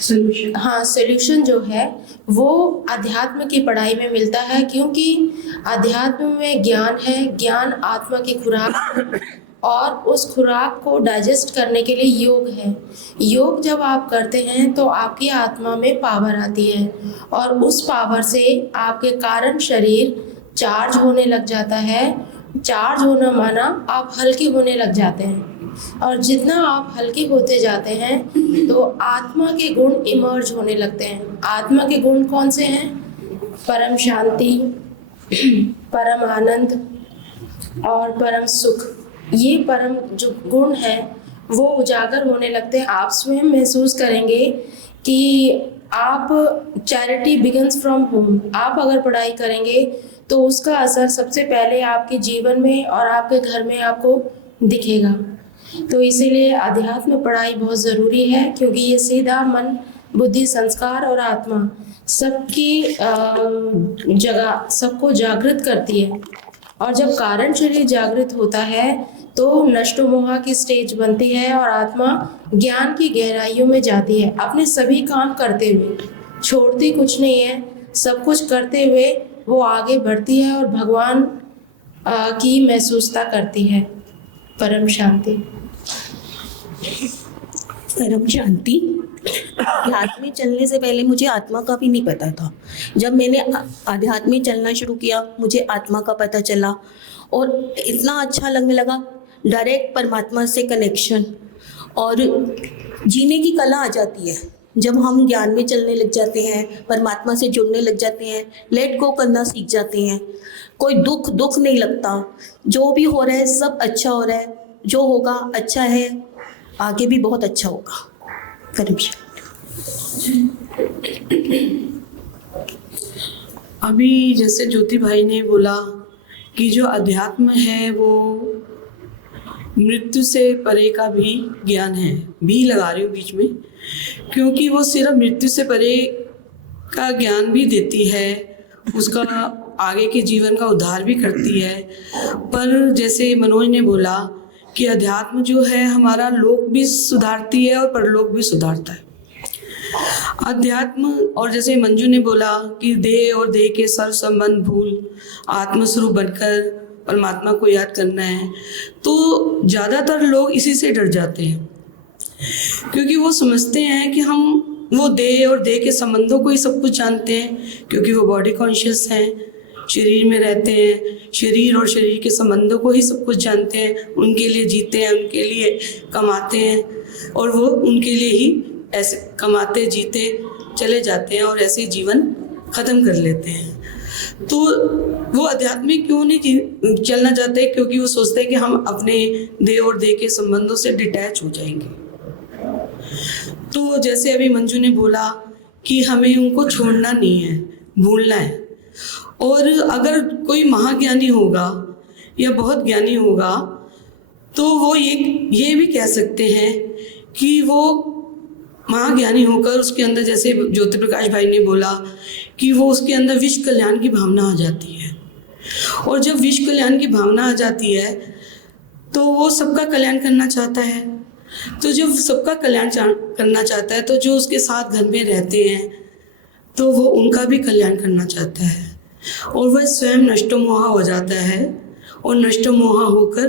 सोल्यूशन जो है वो अध्यात्म की पढ़ाई में मिलता है। क्योंकि अध्यात्म में ज्ञान है, ज्ञान आत्मा की खुराक, और उस खुराक को डाइजेस्ट करने के लिए योग है। योग जब आप करते हैं तो आपकी आत्मा में पावर आती है, और उस पावर से आपके कारण शरीर चार्ज होने लग जाता है। चार्ज होना माना आप हल्के होने लग जाते हैं, और जितना आप हल्के होते जाते हैं तो आत्मा के गुण इमर्ज होने लगते हैं। आत्मा के गुण कौन से हैं? परम शांति, परम आनंद और परम सुख। ये परम जो गुण है वो उजागर होने लगते हैं। आप स्वयं महसूस करेंगे कि आप चैरिटी बिगिंस फ्रॉम होम। आप अगर पढ़ाई करेंगे तो उसका असर सबसे पहले आपके जीवन में और आपके घर में आपको दिखेगा। तो इसीलिए अध्यात्म पढ़ाई बहुत ज़रूरी है, क्योंकि ये सीधा मन बुद्धि संस्कार और आत्मा सबकी जगह सबको जागृत करती है। और जब कारण शरीर जागृत होता है तो नष्टो मोहा की स्टेज बनती है और आत्मा ज्ञान की गहराइयों में जाती है। अपने सभी काम करते हुए, छोड़ती कुछ नहीं है, सब कुछ करते हुए वो आगे बढ़ती है और भगवान की महसूसता करती है। परम शांति। परम शांति। अध्यात्म में चलने से पहले मुझे आत्मा का भी नहीं पता था। जब मैंने अध्यात्म में चलना शुरू किया मुझे आत्मा का पता चला और इतना अच्छा लगने लगा। डायरेक्ट परमात्मा से कनेक्शन और जीने की कला आ जाती है जब हम ज्ञान में चलने लग जाते हैं, परमात्मा से जुड़ने लग जाते हैं, लेट गो करना सीख जाते हैं। कोई दुख नहीं लगता। जो भी हो रहा है सब अच्छा हो रहा है, जो होगा अच्छा है, आगे भी बहुत अच्छा होगा। अभी जैसे ज्योति भाई ने बोला कि जो अध्यात्म है वो मृत्यु से परे का भी ज्ञान है, भी लगा रही हूँ बीच में, क्योंकि वो सिर्फ मृत्यु से परे का ज्ञान भी देती है, उसका आगे के जीवन का उद्धार भी करती है। पर जैसे मनोज ने बोला कि अध्यात्म जो है हमारा लोक भी सुधारती है और परलोक भी सुधारता है। अध्यात्म, और जैसे मंजू ने बोला कि देह और देह के सर्व संबंध भूल आत्मस्वरूप बनकर परमात्मा को याद करना है, तो ज़्यादातर लोग इसी से डर जाते हैं, क्योंकि वो समझते हैं कि हम वो देह और देह के संबंधों को ही सब कुछ जानते हैं, क्योंकि वो बॉडी कॉन्शियस हैं, शरीर में रहते हैं, शरीर और शरीर के संबंधों को ही सब कुछ जानते हैं, उनके लिए जीते हैं, उनके लिए कमाते हैं और वो उनके लिए ही ऐसे कमाते जीते चले जाते हैं और ऐसे जीवन ख़त्म कर लेते हैं। तो वो आध्यात्मिक क्यों नहीं चलना चाहते? क्योंकि वो सोचते हैं कि हम अपने देह और देह के संबंधों से डिटैच हो जाएंगे। तो जैसे अभी मंजू ने बोला कि हमें उनको छोड़ना नहीं है, भूलना है। और अगर कोई महाज्ञानी होगा या बहुत ज्ञानी होगा तो वो ये भी कह सकते हैं कि वो महाज्ञानी होकर उसके अंदर, जैसे ज्योति प्रकाश भाई ने बोला कि वो उसके अंदर विश्व कल्याण की भावना आ जाती है। और जब विश्व कल्याण की भावना आ जाती है तो वो सबका कल्याण करना चाहता है। तो जब सबका कल्याण करना चाहता है तो जो उसके साथ घर में रहते हैं तो वो उनका भी कल्याण करना चाहता है और वह स्वयं नष्टमोहा हो जाता है और नष्टमोहा होकर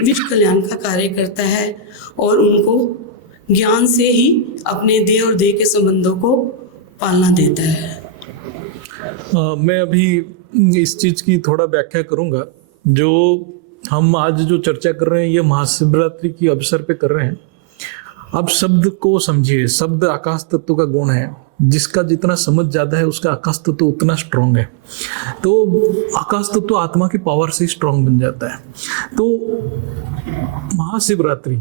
विश्व कल्याण का कार्य करता है और उनको ज्ञान से ही अपने देह और देह के संबंधों को पालना देता है। मैं अभी इस चीज़ की थोड़ा व्याख्या करूंगा। जो हम आज जो चर्चा कर रहे हैं ये महाशिवरात्रि की अवसर पे कर रहे हैं। अब शब्द को समझिए। शब्द आकाश तत्व का गुण है, जिसका जितना समझ ज़्यादा है उसका आकाश तत्व उतना स्ट्रांग है। तो आकाश तत्व आत्मा की पावर से स्ट्रांग बन जाता है। तो महाशिवरात्रि,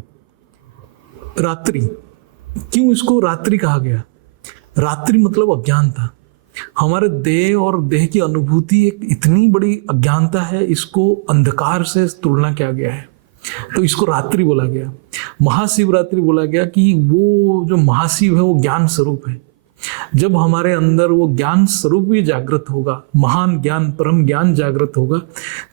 रात्रि, क्यों इसको रात्रि कहा गया? रात्रि मतलब अज्ञानता। हमारे देह और देह की अनुभूति एक इतनी बड़ी अज्ञानता है, इसको अंधकार से तुलना किया गया है, तो इसको रात्रि बोला गया। महाशिवरात्रि बोला गया कि वो जो महाशिव है वो ज्ञान स्वरूप है। जब हमारे अंदर वो ज्ञान स्वरूप भी जागृत होगा, महान ज्ञान, परम ज्ञान जागृत होगा,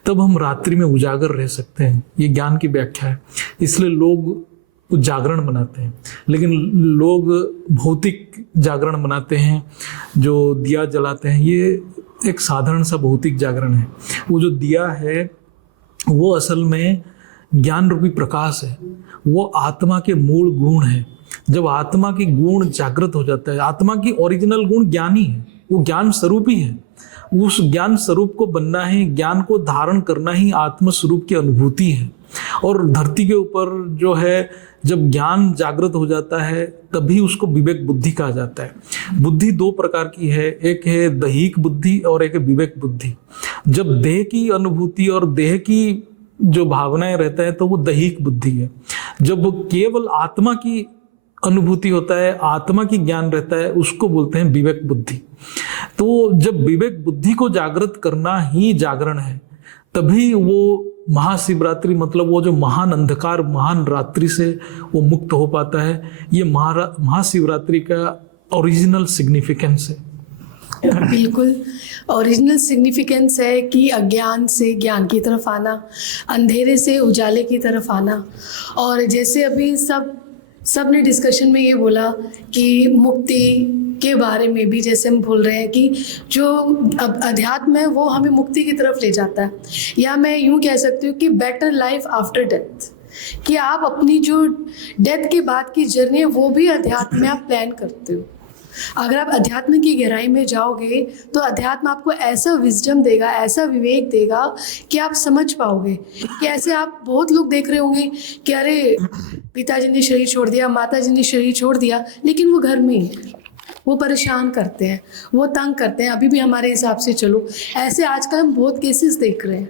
तब हम रात्रि में उजागर रह सकते हैं। ये ज्ञान की व्याख्या है। इसलिए लोग जागरण मनाते हैं, लेकिन लोग भौतिक जागरण मनाते हैं, जो दिया जलाते हैं, ये एक साधारण सा भौतिक जागरण है। वो जो दिया है वो असल में ज्ञान रूपी प्रकाश है, वो आत्मा के मूल गुण है। जब आत्मा की गुण जागृत हो जाता है, आत्मा की ओरिजिनल गुण ज्ञान ही है, वो ज्ञान स्वरूप ही है। उस ज्ञान स्वरूप को बनना ही, ज्ञान को धारण करना ही आत्म स्वरूप की अनुभूति है। और धरती के ऊपर जो है, जब ज्ञान जागृत हो जाता है तभी उसको विवेक बुद्धि कहा जाता है। बुद्धि दो प्रकार की है, एक है दैहिक बुद्धि और एक है विवेक बुद्धि। जब देह की अनुभूति और देह की जो भावनाएं रहता है तो वो दैहिक बुद्धि है। जब वो केवल आत्मा की अनुभूति होता है, आत्मा की ज्ञान रहता है, उसको बोलते हैं विवेक बुद्धि। तो जब विवेक बुद्धि को जागृत करना ही जागरण है, तभी वो महाशिवरात्रि मतलब वो जो महान अंधकार, महान रात्रि से वो मुक्त हो पाता है। ये महाशिवरात्रि का ओरिजिनल सिग्निफिकेंस है। बिल्कुल ओरिजिनल सिग्निफिकेंस है कि अज्ञान से ज्ञान की तरफ आना, अंधेरे से उजाले की तरफ आना। और जैसे अभी सब ने डिस्कशन में ये बोला कि मुक्ति के बारे में भी, जैसे हम बोल रहे हैं कि जो अध्यात्म है वो हमें मुक्ति की तरफ ले जाता है, या मैं यूँ कह सकती हूँ कि बेटर लाइफ आफ्टर डेथ। कि आप अपनी जो डेथ के बाद की जर्नी है वो भी अध्यात्म में आप प्लान करते हो। अगर आप अध्यात्म की गहराई में जाओगे तो अध्यात्म आपको ऐसा विजडम देगा, ऐसा विवेक देगा कि आप समझ पाओगे कि ऐसे आप बहुत लोग देख रहे होंगे कि अरे पिताजी ने शरीर छोड़ दिया, माताजी ने शरीर छोड़ दिया, लेकिन वो घर में ही है, वो परेशान करते हैं, वो तंग करते हैं, अभी भी हमारे हिसाब से चलो। ऐसे आजकल हम बहुत केसेस देख रहे हैं,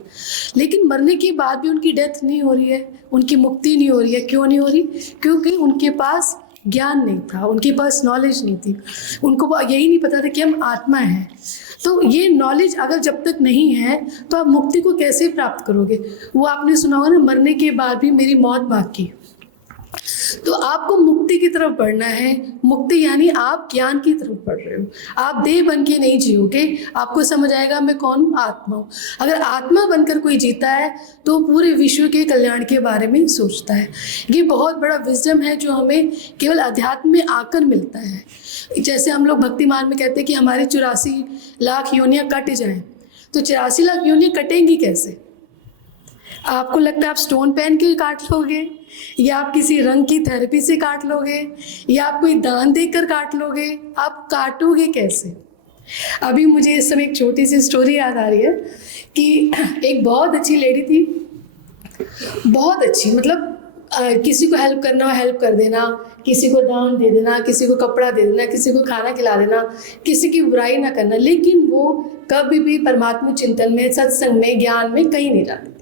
लेकिन मरने के बाद भी उनकी डेथ नहीं हो रही है, उनकी मुक्ति नहीं हो रही है। क्यों नहीं हो रही? क्योंकि उनके पास ज्ञान नहीं था, उनके पास नॉलेज नहीं थी, उनको यही नहीं पता था कि हम आत्मा हैं। तो ये नॉलेज अगर जब तक नहीं है तो आप मुक्ति को कैसे प्राप्त करोगे? वो आपने सुना होगा ना, मरने के बाद भी मेरी मौत बाकी। तो आपको मुक्ति की तरफ बढ़ना है। मुक्ति यानी आप ज्ञान की तरफ बढ़ रहे हो, आप देह बन के नहीं जियोगे। आपको समझ आएगा मैं कौन हूँ, आत्मा हूँ। अगर आत्मा बनकर कोई जीता है तो पूरे विश्व के कल्याण के बारे में सोचता है। ये बहुत बड़ा विजडम है जो हमें केवल अध्यात्म में आकर मिलता है। जैसे हम लोग भक्तिमान में कहते हैं कि हमारी 84 लाख योनियाँ कट जाएं, तो 84 लाख योनियाँ कटेंगी कैसे? आपको लगता है आप स्टोन पहन के काट लोगे, या आप किसी रंग की थेरेपी से काट लोगे, या आप कोई दान देकर काट लोगे? आप काटोगे कैसे? अभी मुझे इस समय एक छोटी सी स्टोरी याद आ रही है कि एक बहुत अच्छी लेडी थी, बहुत अच्छी, मतलब किसी को हेल्प करना हो हेल्प कर देना, किसी को दान दे देना, किसी को कपड़ा दे देना, किसी को खाना खिला देना, किसी की बुराई ना करना, लेकिन वो कभी भी परमात्मा चिंतन में, सत्संग में, ज्ञान में कहीं नहीं जाती।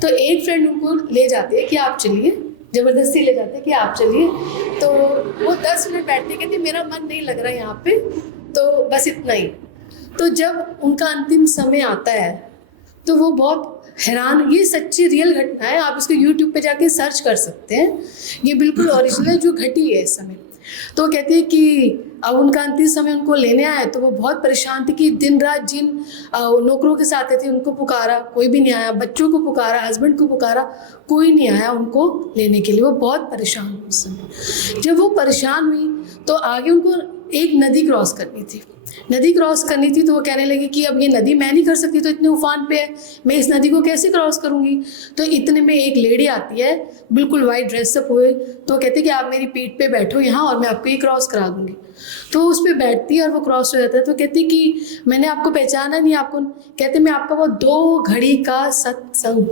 तो एक फ्रेंड उनको ले जाती है कि आप चलिए, ज़बरदस्ती ले जाते हैं कि आप चलिए। तो वो 10 मिनट बैठते, कहते मेरा मन नहीं लग रहा है यहाँ पे, तो बस इतना ही। तो जब उनका अंतिम समय आता है तो वो बहुत हैरान, ये सच्ची रियल घटना है, आप इसको YouTube पे जाके सर्च कर सकते हैं, ये बिल्कुल ओरिजिनल जो घटी है इस समय। तो कहते हैं कि अब उनका अंतिम समय उनको लेने आया तो वो बहुत परेशान थे कि दिन रात जिन नौकरों के साथ थे उनको पुकारा, कोई भी नहीं आया, बच्चों को पुकारा, हस्बैंड को पुकारा, कोई नहीं आया उनको लेने के लिए। वो बहुत परेशान हुई उस समय। जब वो परेशान हुई तो आगे उनको एक नदी क्रॉस करनी थी, नदी क्रॉस करनी थी। तो वो कहने लगी कि अब ये नदी मैं नहीं कर सकती, तो इतने उफान पे है, मैं इस नदी को कैसे क्रॉस करूँगी? तो इतने में एक लेडी आती है, बिल्कुल वाइट ड्रेसअप हुए, तो कहते कि आप मेरी पीठ पे बैठो यहाँ और मैं आपको ये क्रॉस करा दूँगी। तो उस पर बैठती है और वो क्रॉस हो जाता है। तो कहती कि मैंने आपको पहचाना नहीं, आपको, कहते मैं आपका वो 2 घड़ी का सत्संग,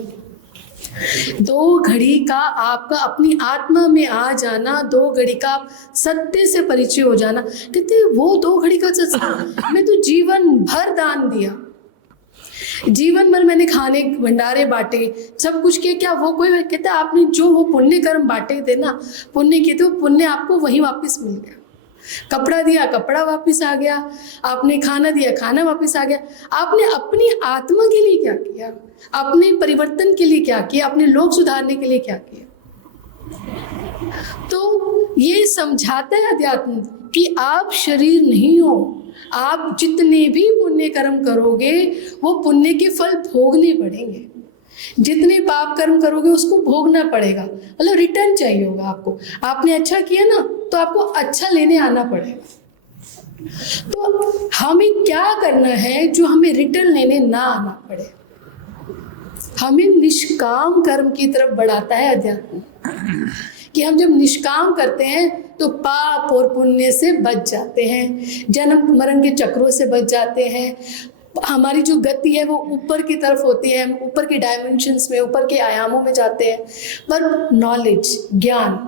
2 घड़ी का आपका अपनी आत्मा में आ जाना, 2 घड़ी का सत्य से परिचय हो जाना। कहते वो 2 घड़ी का सत्संग, मैं तो जीवन भर दान दिया, जीवन भर मैंने खाने भंडारे बांटे, सब कुछ किया, क्या वो कोई? कहते आपने जो वो पुण्य कर्म बांटे थे ना, पुण्य किए थे, वो पुण्य आपको वहीं वापस मिल गया। कपड़ा दिया, कपड़ा वापस आ गया, आपने खाना दिया, खाना वापस आ गया। आपने अपनी आत्मा के लिए क्या किया, अपने परिवर्तन के लिए क्या किया, अपने लोग सुधारने के लिए क्या किया? तो ये समझाता है अध्यात्म कि आप शरीर नहीं हो, आप जितने भी पुण्य कर्म करोगे वो पुण्य के फल भोगने पड़ेंगे, जितने पाप कर्म करोगे उसको भोगना पड़ेगा, मतलब रिटर्न चाहिए होगा आपको। आपने अच्छा किया ना तो आपको अच्छा लेने आना पड़ेगा। तो हमें क्या करना है जो हमें रिटर्न लेने ना आना पड़े? हमें निष्काम कर्म की तरफ बढ़ाता है अध्यात्म, कि हम जब निष्काम करते हैं तो पाप और पुण्य से बच जाते हैं, जन्म मरण के चक्रों से बच जाते हैं, हमारी जो गति है वो ऊपर की तरफ होती है, हम ऊपर के डायमेंशंस में, ऊपर के आयामों में जाते हैं। पर नॉलेज, ज्ञान,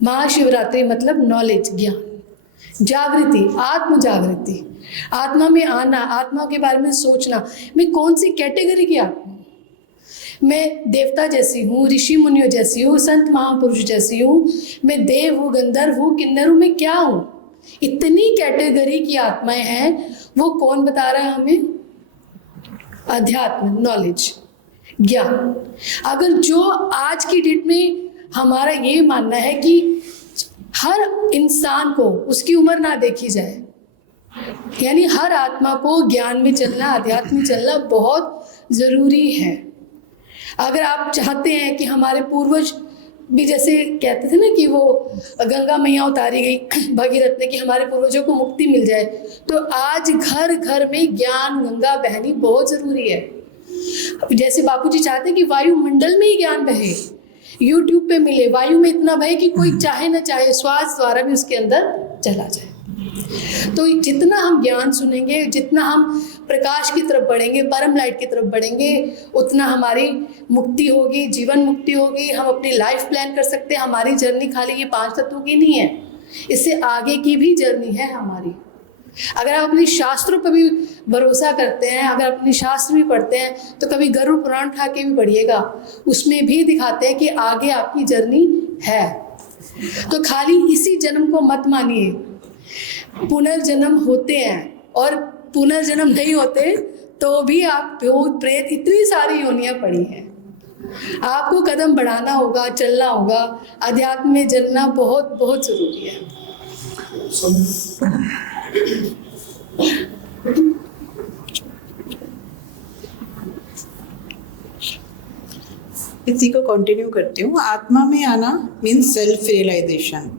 महाशिवरात्रि मतलब नॉलेज, ज्ञान, जागृति, आत्म जागृति, आत्मा में आना, आत्मा के बारे में सोचना, मैं कौन सी कैटेगरी की आत्मा हूँ? मैं देवता जैसी हूँ, ऋषि मुनियों जैसी हूँ, संत महापुरुष जैसी हूँ, मैं देव हूँ, गंधर्व हूँ, किन्नर हूँ, मैं क्या हूँ? इतनी कैटेगरी की आत्माएं हैं, वो कौन बता रहा है हमें? अध्यात्म, नॉलेज, ज्ञान। अगर जो आज की डेट में हमारा ये मानना है कि हर इंसान को उसकी उम्र ना देखी जाए, यानी हर आत्मा को ज्ञान में चलना, अध्यात्म में चलना बहुत ज़रूरी है। अगर आप चाहते हैं कि हमारे पूर्वज भी जैसे कहते थे ना कि वो गंगा मैया उतारी गई भगीरथ ने कि हमारे पूर्वजों को मुक्ति मिल जाए, तो आज घर घर में ज्ञान गंगा बहनी बहुत ज़रूरी है। जैसे बापूजी चाहते हैं कि वायुमंडल में ही ज्ञान बहे, यूट्यूब पे मिले, वायु में इतना भय कि कोई चाहे ना चाहे श्वास द्वारा भी उसके अंदर चला जाए। तो जितना हम ज्ञान सुनेंगे, जितना हम प्रकाश की तरफ बढ़ेंगे, परम लाइट की तरफ बढ़ेंगे, उतना हमारी मुक्ति होगी, जीवन मुक्ति होगी। हम अपनी लाइफ प्लान कर सकते हैं। हमारी जर्नी खाली ये 5 तत्वों की नहीं है, इससे आगे की भी जर्नी है हमारी। अगर आप अपनी शास्त्रों पर भी भरोसा करते हैं, अगर अपनी शास्त्र भी पढ़ते हैं, तो कभी गरुड़ पुराण उठा के भी पढ़िएगा, उसमें भी दिखाते हैं कि आगे आपकी जर्नी है। तो खाली इसी जन्म को मत मानिए, पुनर्जन्म होते हैं, और पुनर्जन्म नहीं होते तो भी आप भूत प्रेत इतनी सारी योनियां पड़ी हैं। आपको कदम बढ़ाना होगा, चलना होगा। अध्यात्म में चलना बहुत बहुत जरूरी है। इसी को कंटिन्यू करती हूँ। आत्मा में आना means self realisation,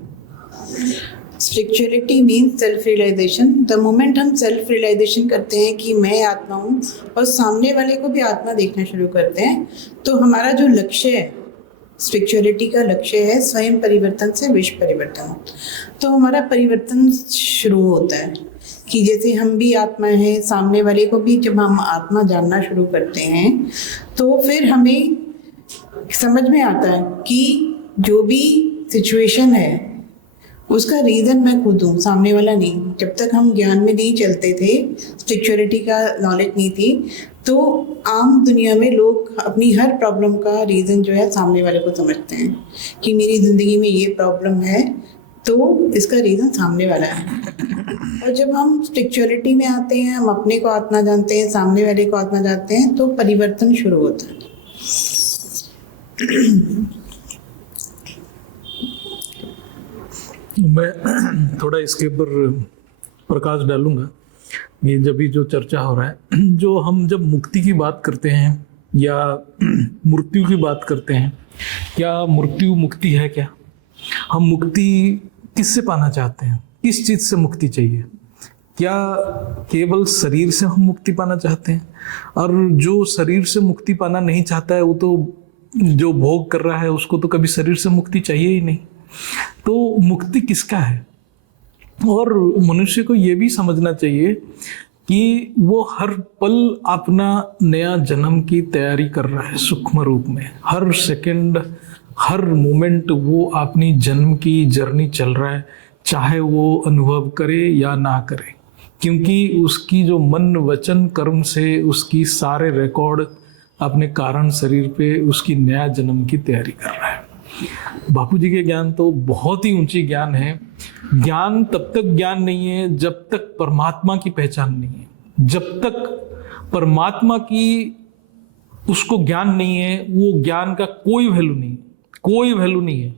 spirituality means self realisation. The moment हम सेल्फ रियलाइजेशन करते हैं कि मैं आत्मा हूँ और सामने वाले को भी आत्मा देखना शुरू करते हैं, तो हमारा जो लक्ष्य है, स्पिरिचुअलिटी का लक्ष्य है स्वयं परिवर्तन से विश्व परिवर्तन। तो हमारा परिवर्तन शुरू होता है कि जैसे हम भी आत्मा हैं, सामने वाले को भी जब हम आत्मा जानना शुरू करते हैं तो फिर हमें समझ में आता है कि जो भी सिचुएशन है उसका रीज़न मैं खुद हूँ, सामने वाला नहीं। जब तक हम ज्ञान में नहीं चलते थे, स्पिरिचुअलिटी का नॉलेज नहीं थी, तो आम दुनिया में लोग अपनी हर प्रॉब्लम का रीज़न जो है सामने वाले को समझते हैं कि मेरी ज़िंदगी में ये प्रॉब्लम है, तो इसका रीज़न सामने वाला है। और जब हम स्पिरिचुअलिटी में आते हैं, हम अपने को आत्मा जानते हैं, सामने वाले को आत्मा जानते हैं, तो परिवर्तन शुरू होता है। मैं थोड़ा इसके ऊपर प्रकाश डालूंगा। ये जब भी जो चर्चा हो रहा है, जो हम जब मुक्ति की बात करते हैं या मृत्यु की बात करते हैं, क्या मृत्यु मुक्ति है? क्या हम मुक्ति किससे पाना चाहते हैं? किस चीज़ से मुक्ति चाहिए? क्या केवल शरीर से हम मुक्ति पाना चाहते हैं? और जो शरीर से मुक्ति पाना नहीं चाहता है, वो तो जो भोग कर रहा है उसको तो कभी शरीर से मुक्ति चाहिए ही नहीं। तो मुक्ति किसका है? और मनुष्य को ये भी समझना चाहिए कि वो हर पल अपना नया जन्म की तैयारी कर रहा है सूक्ष्म रूप में। हर सेकंड, हर मोमेंट वो अपनी जन्म की जर्नी चल रहा है, चाहे वो अनुभव करे या ना करे, क्योंकि उसकी जो मन वचन कर्म से उसकी सारे रिकॉर्ड अपने कारण शरीर पे उसकी नया जन्म की तैयारी कर रहा है। बापू जी के ज्ञान तो बहुत ही ऊंची ज्ञान है। ज्ञान तब तक ज्ञान नहीं है जब तक परमात्मा की पहचान नहीं है। जब तक परमात्मा की उसको ज्ञान नहीं है, वो ज्ञान का कोई वैल्यू नहीं, कोई वैल्यू नहीं है।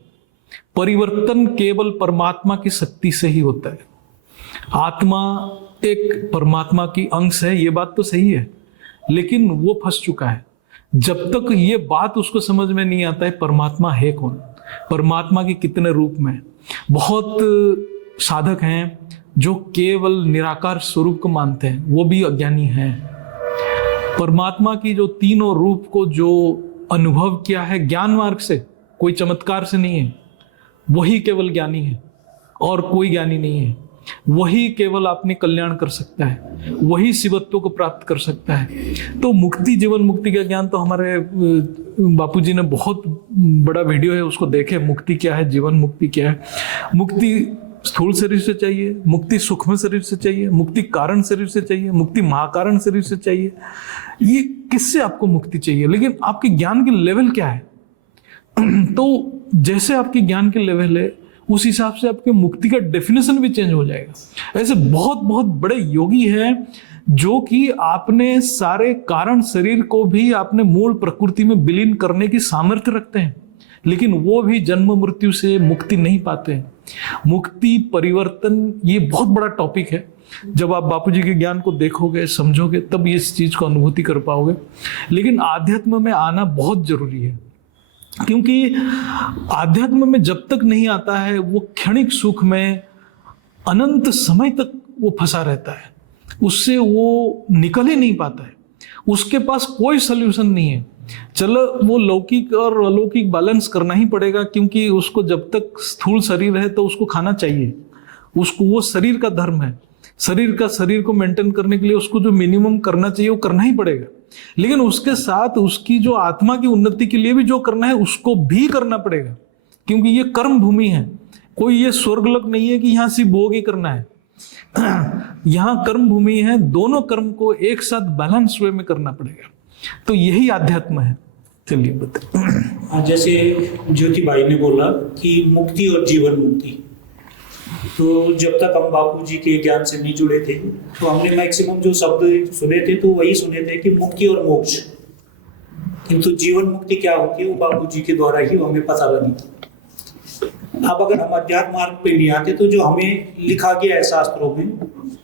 परिवर्तन केवल परमात्मा की शक्ति से ही होता है। आत्मा एक परमात्मा की अंश है, ये बात तो सही है, लेकिन वो फंस चुका है। जब तक ये बात उसको समझ में नहीं आता है परमात्मा है कौन, परमात्मा के कितने रूप में। बहुत साधक हैं जो केवल निराकार स्वरूप को मानते हैं, वो भी अज्ञानी हैं। परमात्मा की जो तीनों रूप को जो अनुभव किया है ज्ञान मार्ग से, कोई चमत्कार से नहीं है, वही केवल ज्ञानी है और कोई ज्ञानी नहीं है। वही केवल अपने कल्याण कर सकता है, वही शिवत्व को प्राप्त कर सकता है। तो मुक्ति, जीवन मुक्ति का ज्ञान तो हमारे बापूजी ने बहुत बड़ा वीडियो है, उसको देखे। मुक्ति क्या है, जीवन मुक्ति क्या है। मुक्ति स्थूल शरीर से चाहिए, मुक्ति सूक्ष्म शरीर से चाहिए, मुक्ति कारण शरीर से चाहिए, मुक्ति महाकारण शरीर से चाहिए। ये किससे आपको मुक्ति चाहिए, लेकिन आपके ज्ञान के लेवल क्या है। तो जैसे आपके ज्ञान के लेवल है, उस हिसाब से आपके मुक्ति का डेफिनेशन भी चेंज हो जाएगा। ऐसे बहुत बहुत बड़े योगी हैं जो कि आपने सारे कारण शरीर को भी आपने मूल प्रकृति में विलीन करने की सामर्थ्य रखते हैं, लेकिन वो भी जन्म मृत्यु से मुक्ति नहीं पाते हैं। मुक्ति, परिवर्तन, ये बहुत बड़ा टॉपिक है। जब आप बापूजी के ज्ञान को देखोगे, समझोगे, तब इस चीज को अनुभूति कर पाओगे। लेकिन आध्यात्म में आना बहुत जरूरी है, क्योंकि आध्यात्म में जब तक नहीं आता है, वो क्षणिक सुख में अनंत समय तक वो फंसा रहता है, उससे वो निकल ही नहीं पाता है। उसके पास कोई सल्यूशन नहीं है। चलो वो लौकिक और अलौकिक बैलेंस करना ही पड़ेगा, क्योंकि उसको जब तक स्थूल शरीर है तो उसको खाना चाहिए, उसको वो शरीर का धर्म है। शरीर को मेंटेन करने के लिए उसको जो मिनिमम करना चाहिए वो करना ही पड़ेगा, लेकिन उसके साथ उसकी जो आत्मा की उन्नति के लिए भी जो करना है उसको भी करना पड़ेगा, क्योंकि ये कर्म भूमि है। कोई ये स्वर्गलोक नहीं है कि यहाँ सिर्फ भोग ही करना है। यहाँ कर्म भूमि है, दोनों कर्म को एक साथ बैलेंस वे में करना पड़ेगा। तो यही आध्यात्म है। चलिए बताइए। जैसे ज्योति भाई ने बोला कि मुक्ति और जीवन मुक्ति, तो जब तक हम बापू जी के ज्ञान से नहीं जुड़े थे तो हमने मैक्सिमम जो शब्द सुने थे तो वही सुने थे कि मुक्ति और मोक्ष, किंतु जीवन मुक्ति क्या होती है वो बापू जी के द्वारा ही हमें पता लगी। अब अगर हम अध्यात्म मार्ग पे नहीं आते तो जो हमें लिखा गया है शास्त्रों में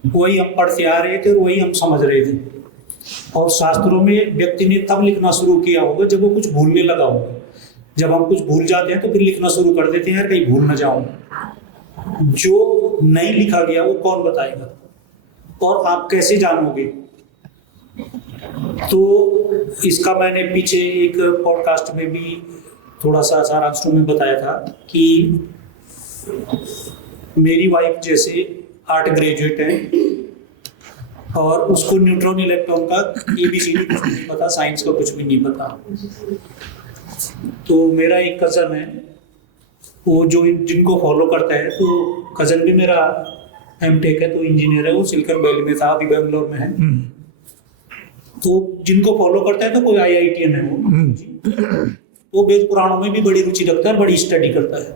वही हम पढ़ते आ रहे थे और वही हम समझ रहे थे। और शास्त्रों में व्यक्ति ने तब लिखना शुरू किया होगा जब वो कुछ भूलने लगा होगा। जब हम कुछ भूल जाते हैं तो फिर लिखना शुरू कर देते हैं, यार कहीं भूल ना जाऊं। जो नहीं लिखा गया वो कौन बताएगा और आप कैसे जानोगे? तो इसका मैंने पीछे एक पॉडकास्ट में भी थोड़ा सा सारांश में बताया था कि मेरी वाइफ जैसे आर्ट ग्रेजुएट है और उसको न्यूट्रॉन इलेक्ट्रॉन का ABCD कुछ भी नहीं पता, साइंस का कुछ भी नहीं पता। तो मेरा एक कज़न है वो जो जिनको फॉलो करता है, तो कज़न भी मेरा M.Tech है, तो इंजीनियर है, वो सिलिकॉन वैली में था, अभी बेंगलोर में है। तो जिनको फॉलो करता है तो कोई IITian है वो वेद पुराणों में भी बड़ी रुचि रखता है, बड़ी स्टडी करता है।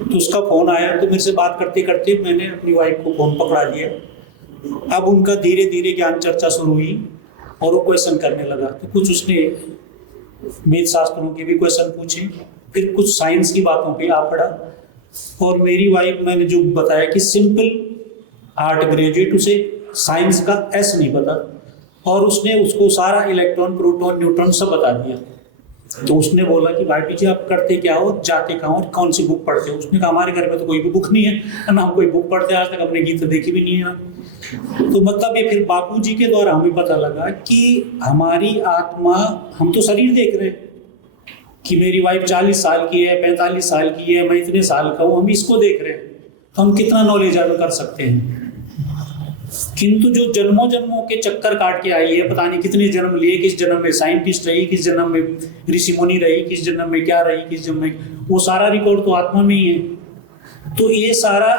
तो उसका फोन आया तो मेरे से बात करते करते मैंने अपनी वाइफ को फोन पकड़ा लिया। अब उनका धीरे धीरे ज्ञान चर्चा शुरू हुई और वो क्वेश्चन करने लगा। तो कुछ उसने वेद शास्त्रों के भी क्वेश्चन पूछे, फिर कुछ साइंस की बातों पे आ पड़ा। और मेरी वाइफ, मैंने जो बताया कि सिंपल आर्ट ग्रेजुएट, उसे साइंस का S नहीं पता और उसने उसको सारा इलेक्ट्रॉन, प्रोटॉन, न्यूट्रॉन सब बता दिया। तो उसने बोला कि भाई पीछे आप करते क्या हो, जाते कहाँ हो, कौन सी बुक पढ़ते हो? उसने कहा हमारे घर में तो कोई भी बुक नहीं है ना, हम कोई बुक पढ़ते, आज तक अपने गीता देखी भी नहीं है। तो मतलब ये फिर बापू जी के द्वारा हमें पता लगा कि हमारी आत्मा, हम तो शरीर देख रहे हैं कि मेरी वाइफ 40 साल की है, 45 साल की है, मैं इतने साल का हूँ, हम इसको देख रहे हैं, तो हम कितना नॉलेज अर्न कर सकते हैं। किंतु जो जन्मों जन्मों के चक्कर काट के आई है, पता नहीं कितने जन्म लिए, किस जन्म में साइंटिस्ट रही, किस जन्म में ऋषि मुनि रही, किस जन्म में क्या रही, किस जन्म में, वो सारा रिकॉर्ड तो आत्मा में ही है। तो ये सारा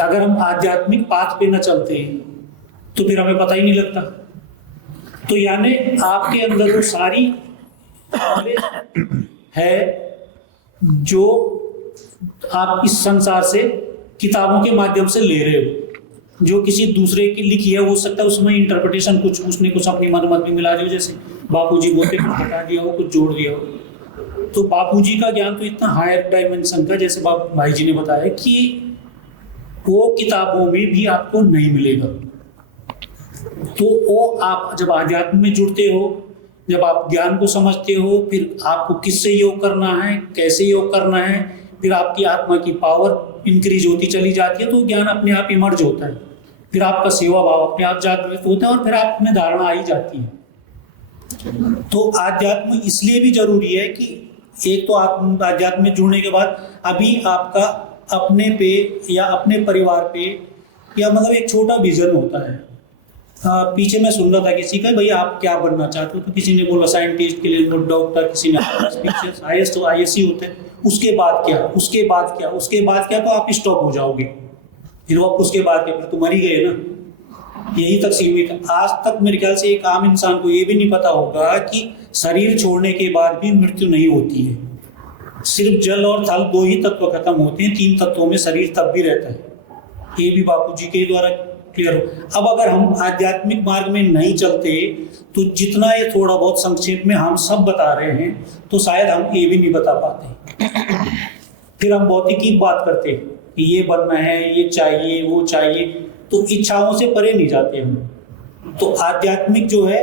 अगर हम आध्यात्मिक पाथ पे न चलते तो फिर हमें पता ही नहीं लगता। तो यानी आपके अंदर वो सारी नॉलेज है जो आप इस संसार से किताबों के माध्यम से ले रहे हो, जो किसी दूसरे की लिखी है, हो सकता है उसमें इंटरप्रिटेशन कुछ उसने कुछ अपनी मनमत भी मिला दी हो, जैसे बापूजी बोलते कुछ हटा दिया हो, कुछ जोड़ दिया हो। तो बापूजी का ज्ञान तो इतना हायर डायमेंशन का, जैसे भाई जी ने बताया कि वो किताबों में भी आपको नहीं मिलेगा। तो वो आप जब आध्यात्म में जुड़ते हो, जब आप ज्ञान को समझते हो, फिर आपको किससे योग करना है, कैसे योग करना है, फिर आपकी आत्मा की पावर इंक्रीज होती चली जाती है, तो ज्ञान अपने आप इमर्ज होता है, फिर आपका सेवा भाव अपने आप जागृत होता है और फिर आप में धारणा आई जाती है। तो आध्यात्म इसलिए भी जरूरी है कि एक तो आप आध्यात्म में जुड़ने के बाद अभी आपका अपने पे या अपने परिवार पे या मतलब एक छोटा विजन होता है। पीछे मैं सुन रहा था किसी का, भैया आप क्या बनना चाहते हो? तो किसी ने बोला साइंटिस्ट, के लिए डॉक्टर, किसी ने IAS तो IAS ही होते हैं। उसके बाद क्या, उसके बाद क्या, उसके बाद क्या, तो आप स्टॉप हो जाओगे। फिर वो उसके बाद क्या, फिर तो मर ही गए ना, यही तक सीमित है। आज तक मेरे ख्याल से एक आम इंसान को ये भी नहीं पता होगा कि शरीर छोड़ने के बाद भी मृत्यु नहीं होती है। सिर्फ जल और थल 2 ही तत्व खत्म होते हैं, 3 तत्वों में शरीर तब भी रहता है। ये भी बापू जी के द्वारा क्लियर हो। अब अगर हम आध्यात्मिक मार्ग में नहीं चलते तो जितना ये थोड़ा बहुत संक्षेप में हम सब बता रहे हैं तो शायद हम ये भी नहीं बता पाते। फिर हम भौतिक की बात करते हैं कि ये बनना है, ये चाहिए, वो चाहिए, तो इच्छाओं से परे नहीं जाते हम। तो आध्यात्मिक जो है,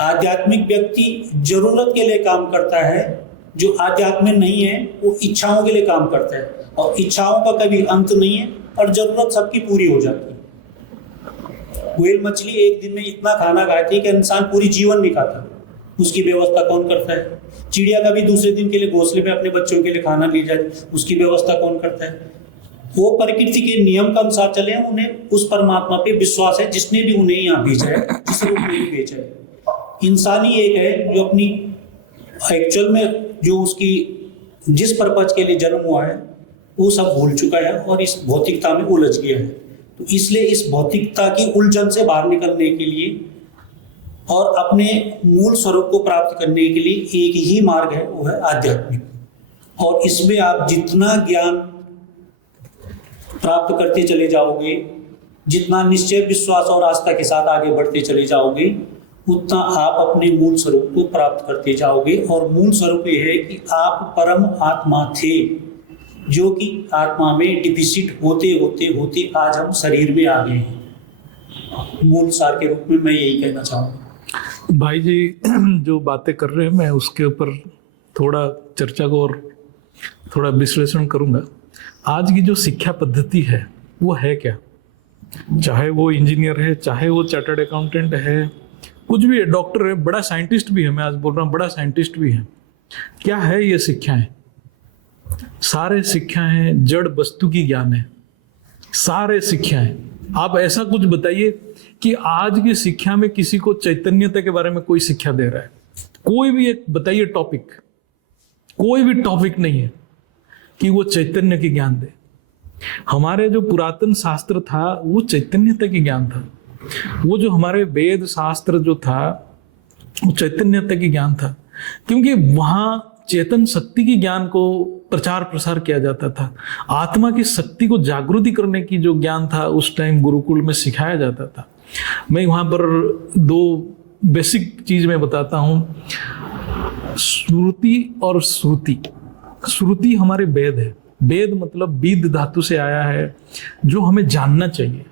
आध्यात्मिक व्यक्ति जरूरत के लिए काम करता है, जो आध्यात्म में नहीं है वो इच्छाओं के लिए काम करता है, और इच्छाओं का कभी अंत नहीं है और जरूरत सबकी पूरी हो जाती है। व्हेल मछली एक दिन में इतना खाना खाती है कि इंसान पूरी जीवन नहीं खाता, उसकी व्यवस्था कौन करता है? चिड़िया का भी दूसरे दिन के लिए घोंसले में अपने बच्चों के लिए खाना ले जाए, उसकी व्यवस्था कौन करता है? वो प्रकृति के नियम के अनुसार चले हैं, उन्हें उस परमात्मा पे विश्वास है जिसने भी उन्हें यहाँ भेजा है, जिस रूप में भी भेजा है। इंसानी एक है जो अपनी एक्चुअल में जो उसकी जिस पर्पज के लिए जन्म हुआ है वो सब भूल चुका है और इस भौतिकता में उलझ गया है। तो इसलिए इस भौतिकता की उलझन से बाहर निकलने के लिए और अपने मूल स्वरूप को प्राप्त करने के लिए एक ही मार्ग है, वो है आध्यात्मिक। और इसमें आप जितना ज्ञान प्राप्त करते चले जाओगे, जितना निश्चय, विश्वास और आस्था के साथ आगे बढ़ते चले जाओगे, उतना आप अपने मूल स्वरूप को प्राप्त करते जाओगे। और मूल स्वरूप ये है कि आप परम आत्मा थे, जो कि आत्मा में डिफिसिट होते होते होते आज हम शरीर में आ गए हैं। मूल सार के रूप में मैं यही कहना चाहूँगा। भाई जी जो बातें कर रहे हैं मैं उसके ऊपर थोड़ा चर्चा को और थोड़ा विश्लेषण करूँगा। आज की जो शिक्षा पद्धति है वो है क्या? चाहे वो इंजीनियर है, चाहे वो चार्टर्ड अकाउंटेंट है, कुछ भी है, डॉक्टर है, बड़ा साइंटिस्ट भी है, मैं आज बोल रहा हूँ बड़ा साइंटिस्ट भी है, क्या है ये शिक्षाएं? सारे शिक्षाएं जड़ वस्तु की ज्ञान है, सारे शिक्षाएं। आप ऐसा कुछ बताइए कि आज की शिक्षा में किसी को चैतन्यता के बारे में कोई शिक्षा दे रहा है? कोई भी एक बताइए टॉपिक, कोई भी टॉपिक नहीं है कि वो चैतन्य की ज्ञान दे। हमारे जो पुरातन शास्त्र था वो चैतन्यता की ज्ञान था। वो जो हमारे वेद शास्त्र जो था वो चैतन्यता की ज्ञान था, क्योंकि वहां चेतन शक्ति की ज्ञान को प्रचार प्रसार किया जाता था। आत्मा की शक्ति को जागृति करने की जो ज्ञान था उस टाइम गुरुकुल में सिखाया जाता था। मैं वहां पर दो बेसिक चीज में बताता हूं, स्मृति और श्रुति। श्रुति हमारे वेद है, वेद मतलब वेद धातु से आया है, जो हमें जानना चाहिए।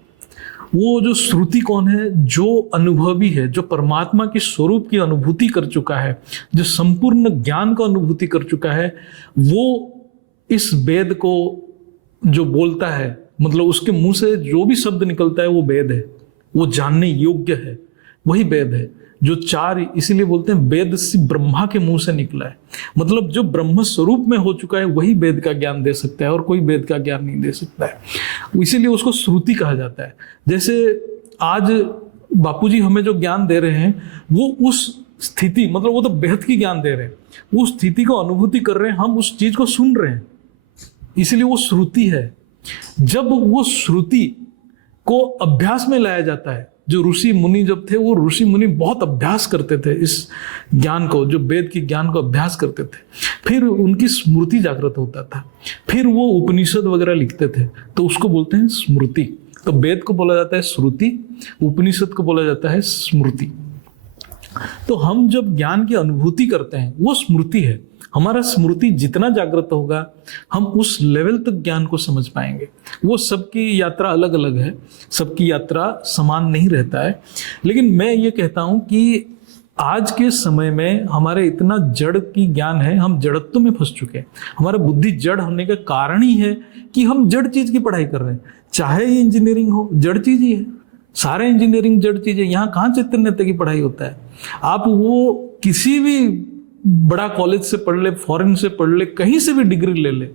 वो जो श्रुति कौन है? जो अनुभवी है, जो परमात्मा के स्वरूप की अनुभूति कर चुका है, जो संपूर्ण ज्ञान का अनुभूति कर चुका है, वो इस वेद को जो बोलता है, मतलब उसके मुंह से जो भी शब्द निकलता है वो वेद है, वो जानने योग्य है, वही वेद है। जो चार, इसीलिए बोलते हैं वेद से ब्रह्मा के मुंह से निकला है, मतलब जो ब्रह्म स्वरूप में हो चुका है वही वेद का ज्ञान दे सकता है और कोई वेद का ज्ञान नहीं दे सकता है। इसीलिए उसको श्रुति कहा जाता है। जैसे आज बापूजी हमें जो ज्ञान दे रहे हैं वो उस स्थिति, मतलब वो तो बेहद की ज्ञान दे रहे हैं, उस स्थिति को अनुभूति कर रहे हैं, हम उस चीज को सुन रहे हैं, इसीलिए वो श्रुति है। जब वो श्रुति को अभ्यास में लाया जाता है, जो ऋषि मुनि जब थे वो ऋषि मुनि बहुत अभ्यास करते थे इस ज्ञान को, जो वेद के ज्ञान को अभ्यास करते थे, फिर उनकी स्मृति जागृत होता था, फिर वो उपनिषद वगैरह लिखते थे, तो उसको बोलते हैं स्मृति। तो वेद को बोला जाता है श्रुति, उपनिषद को बोला जाता है स्मृति। तो हम जब ज्ञान की अनुभूति करते हैं वो स्मृति है। हमारा स्मृति जितना जागृत होगा हम उस लेवल तक ज्ञान को समझ पाएंगे। वो सबकी यात्रा अलग अलग है, सबकी यात्रा समान नहीं रहता है। लेकिन मैं ये कहता हूं कि आज के समय में हमारे इतना जड़ की ज्ञान है, हम जड़त्व में फंस चुके हैं। हमारा बुद्धि जड़ होने का कारण ही है कि हम जड़ चीज की पढ़ाई कर रहे हैं। चाहे ये इंजीनियरिंग हो, जड़ चीज ही है, सारे इंजीनियरिंग जड़ चीज है। यहाँ कहाँ चैतन्यता की पढ़ाई होता है? आप वो किसी भी बड़ा कॉलेज से पढ़ ले, फॉरेन से पढ़ ले, कहीं से भी डिग्री ले ले,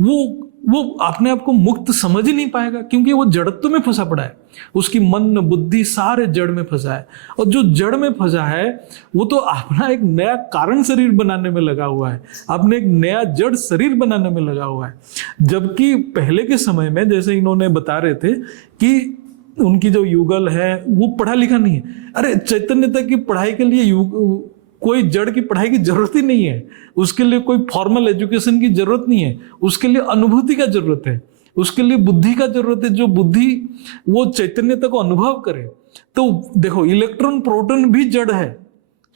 वो अपने आप को मुक्त समझ ही नहीं पाएगा, क्योंकि वो जड़त्व में फंसा पड़ा है। उसकी मन बुद्धि सारे जड़ में फंसा है, और जो जड़ में फंसा है वो तो अपना एक नया कारण शरीर बनाने में लगा हुआ है, अपने एक नया जड़ शरीर बनाने में लगा हुआ है। जबकि पहले के समय में, जैसे इन्होंने बता रहे थे कि उनकी जो युगल है वो पढ़ा लिखा नहीं है। अरे चैतन्यता की पढ़ाई के लिए कोई जड़ की पढ़ाई की जरूरत ही नहीं है, उसके लिए कोई फॉर्मल एजुकेशन की जरूरत नहीं है, उसके लिए अनुभूति का जरूरत है, उसके लिए बुद्धि का जरूरत है। जो बुद्धि वो चैतन्यता को अनुभव करे। तो देखो, इलेक्ट्रॉन प्रोटॉन भी जड़ है,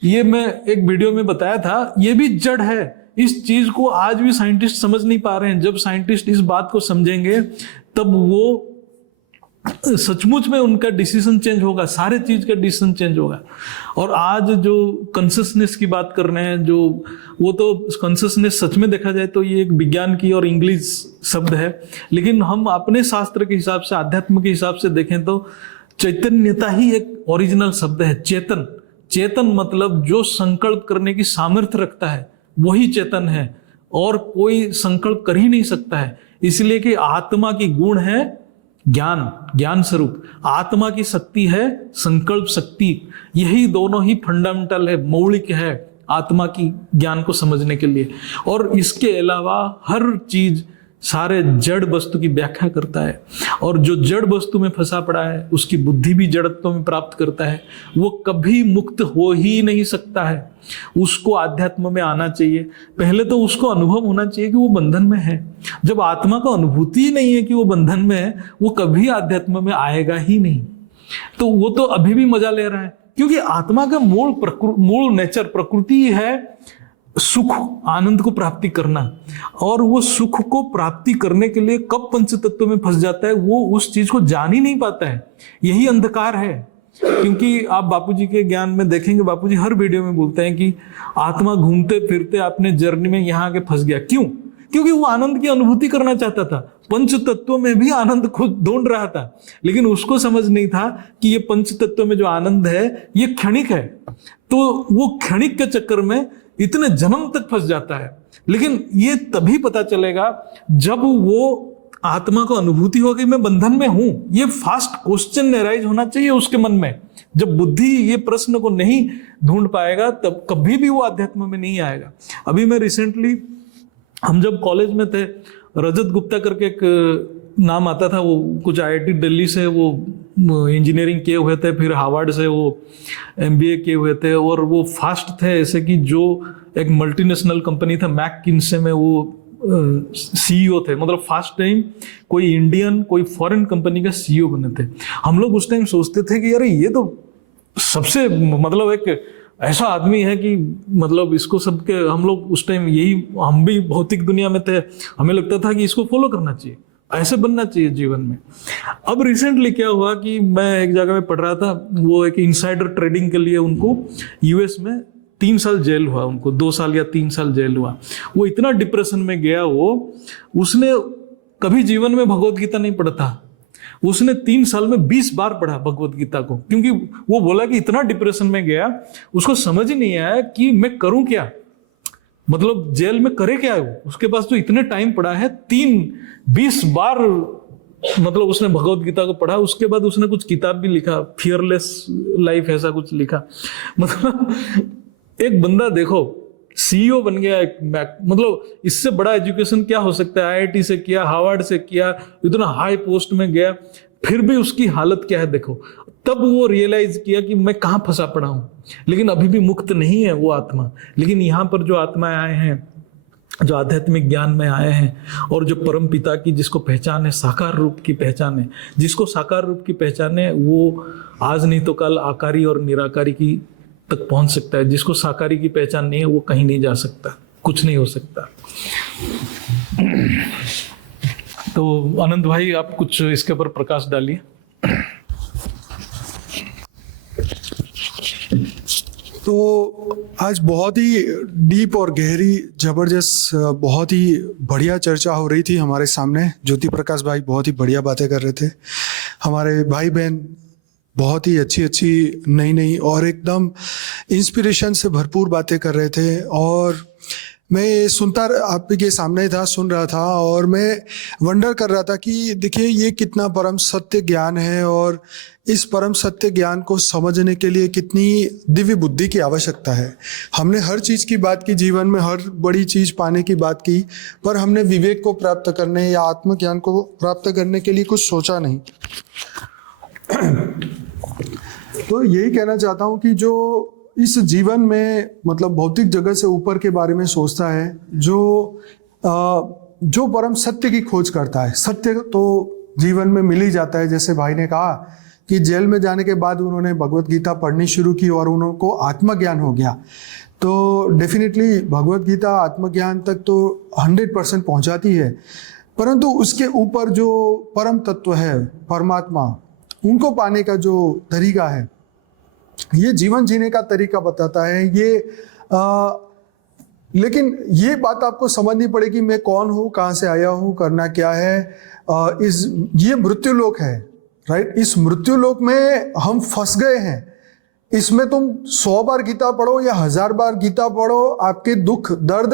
ये मैं एक वीडियो में बताया था, ये भी जड़ है। इस चीज को आज भी साइंटिस्ट समझ नहीं पा रहे हैं। जब साइंटिस्ट इस बात को समझेंगे तब वो सचमुच में उनका डिसीजन चेंज होगा, सारे चीज का डिसीजन चेंज होगा। और आज जो कॉन्शियसनेस की बात कर रहे हैं, जो वो तो कॉन्शियसनेस सच में देखा जाए तो ये एक विज्ञान की और इंग्लिश शब्द है, लेकिन हम अपने शास्त्र के हिसाब से, आध्यात्म के हिसाब से देखें तो चैतन्यता ही एक ओरिजिनल शब्द है। चेतन, चेतन मतलब जो संकल्प करने की सामर्थ्य रखता है वही चेतन है, और कोई संकल्प कर ही नहीं सकता है। इसलिए कि आत्मा की गुण है ज्ञान, ज्ञान स्वरूप। आत्मा की शक्ति है संकल्प शक्ति। यही दोनों ही फंडामेंटल है, मौलिक है आत्मा की ज्ञान को समझने के लिए। और इसके अलावा हर चीज सारे जड़ वस्तु की व्याख्या करता है, और जो जड़ वस्तु में फंसा पड़ा है उसकी बुद्धि भी जड़त्व में प्राप्त करता है। वो कभी मुक्त हो ही नहीं सकता है। उसको आध्यात्म में आना चाहिए। पहले तो उसको अनुभव होना चाहिए कि वो बंधन में है। जब आत्मा को अनुभूति ही नहीं है कि वो बंधन में है, वो कभी आध्यात्म में आएगा ही नहीं। तो वो तो अभी भी मजा ले रहा है, क्योंकि आत्मा का मूल नेचर, प्रकृति है सुख, आनंद को प्राप्ति करना। और वो सुख को प्राप्ति करने के लिए कब पंच तत्व में फंस जाता है, वो उस चीज को जान ही नहीं पाता है। यही अंधकार है। क्योंकि आप बापूजी के ज्ञान में देखेंगे, बापूजी हर वीडियो में बोलते हैं कि आत्मा घूमते फिरते अपने जर्नी में यहाँ आके फंस गया। क्यों? क्योंकि वो आनंद की अनुभूति करना चाहता था। पंच तत्वों में भी आनंद को ढूंढ रहा था, लेकिन उसको समझ नहीं था कि ये पंच तत्व में जो आनंद है ये क्षणिक है। तो वो क्षणिक के चक्कर में इतने जन्म तक फंस जाता है। लेकिन ये तभी पता चलेगा जब वो आत्मा को अनुभूति हो कि मैं बंधन में हूं। ये फास्ट क्वेश्चन एराइज होना चाहिए उसके मन में। जब बुद्धि ये प्रश्न को नहीं ढूंढ पाएगा तब कभी भी वो अध्यात्म में नहीं आएगा। अभी मैं रिसेंटली, हम जब कॉलेज में थे, रजत गुप्ता करके एक नाम आता था, वो कुछ IIT दिल्ली से वो इंजीनियरिंग किए हुए थे, फिर हार्वर्ड से वो MBA किए हुए थे, और वो फास्ट थे ऐसे कि जो एक मल्टीनेशनल कंपनी था मैककिन्से में वो CEO थे। मतलब फास्ट टाइम कोई इंडियन कोई फॉरेन कंपनी का CEO बने थे। हम लोग उस टाइम सोचते थे कि अरे ये तो सबसे मतलब एक ऐसा आदमी है कि मतलब इसको सबके, हम लोग उस टाइम यही, हम भी भौतिक दुनिया में थे, हमें लगता था कि इसको फॉलो करना चाहिए, ऐसे बनना चाहिए जीवन में। अब रिसेंटली क्या हुआ कि मैं एक जगह में पढ़ रहा था, वो एक इनसाइडर ट्रेडिंग के लिए उनको US में 3 साल जेल हुआ, उनको 2 साल या 3 साल जेल हुआ। वो इतना डिप्रेशन में गया, उसने कभी जीवन में भगवत गीता नहीं पढ़ा था। उसने 3 साल में 20 बार पढ़ा भगवत गीता को, क्योंकि वो बोला कि इतना डिप्रेशन में गया, उसको समझ ही नहीं आया कि मैं करूं क्या, मतलब जेल में करे क्या है। उसके पास तो इतने टाइम पड़ा है, 20 बार मतलब उसने भगवत गीता को पढ़ा। उसके बाद उसने कुछ किताब भी लिखा, फियरलेस लाइफ ऐसा कुछ लिखा। मतलब एक बंदा देखो CEO बन गया एक मतलब इससे बड़ा एजुकेशन क्या हो सकता है। IIT से किया, हार्वर्ड से किया, इतना हाई पोस्ट में गया, फिर भी उसकी हालत क्या है देखो। तब वो रियलाइज किया कि मैं कहाँ फंसा पड़ा हूं। लेकिन अभी भी मुक्त नहीं है वो आत्मा। लेकिन यहाँ पर जो आत्माएं आए हैं, जो आध्यात्मिक ज्ञान में आए हैं, और जो परम पिता की जिसको पहचान है, साकार रूप की पहचान है, जिसको साकार रूप की पहचान है, वो आज नहीं तो कल आकारी और निराकारी की तक पहुंच सकता है। जिसको साकारी की पहचान नहीं है वो कहीं नहीं जा सकता, कुछ नहीं हो सकता। तो आनंद भाई, आप कुछ इसके ऊपर प्रकाश डालिए। तो आज बहुत ही डीप और गहरी, जबरदस्त, बहुत ही बढ़िया चर्चा हो रही थी हमारे सामने। ज्योति प्रकाश भाई बहुत ही बढ़िया बातें कर रहे थे, हमारे भाई बहन बहुत ही अच्छी नई और एकदम इंस्पिरेशन से भरपूर बातें कर रहे थे। और मैं ये सुनता, आपके सामने था, सुन रहा था, और मैं वंडर कर रहा था कि देखिए ये कितना परम सत्य ज्ञान है, और इस परम सत्य ज्ञान को समझने के लिए कितनी दिव्य बुद्धि की आवश्यकता है। हमने हर चीज़ की बात की, जीवन में हर बड़ी चीज़ पाने की बात की, पर हमने विवेक को प्राप्त करने या आत्मज्ञान को प्राप्त करने के लिए कुछ सोचा नहीं। तो यही कहना चाहता हूँ कि जो इस जीवन में मतलब भौतिक जगत से ऊपर के बारे में सोचता है, जो परम सत्य की खोज करता है, सत्य तो जीवन में मिल ही जाता है। जैसे भाई ने कहा कि जेल में जाने के बाद उन्होंने भगवत गीता पढ़नी शुरू की और उनको आत्मज्ञान हो गया। तो डेफिनेटली भगवत गीता आत्मज्ञान तक तो 100% पहुंचाती है, परंतु उसके ऊपर जो परम तत्व है, परमात्मा, उनको पाने का जो तरीका है, ये जीवन जीने का तरीका बताता है। लेकिन ये बात आपको समझनी पड़ेगी, मैं कौन हूँ, कहाँ से आया हूँ, करना क्या है। ये मृत्युलोक है, राइट। इस मृत्युलोक में हम फंस गए हैं। इसमें तुम 100 बार गीता पढ़ो या 1000 बार गीता पढ़ो, आपके दुख दर्द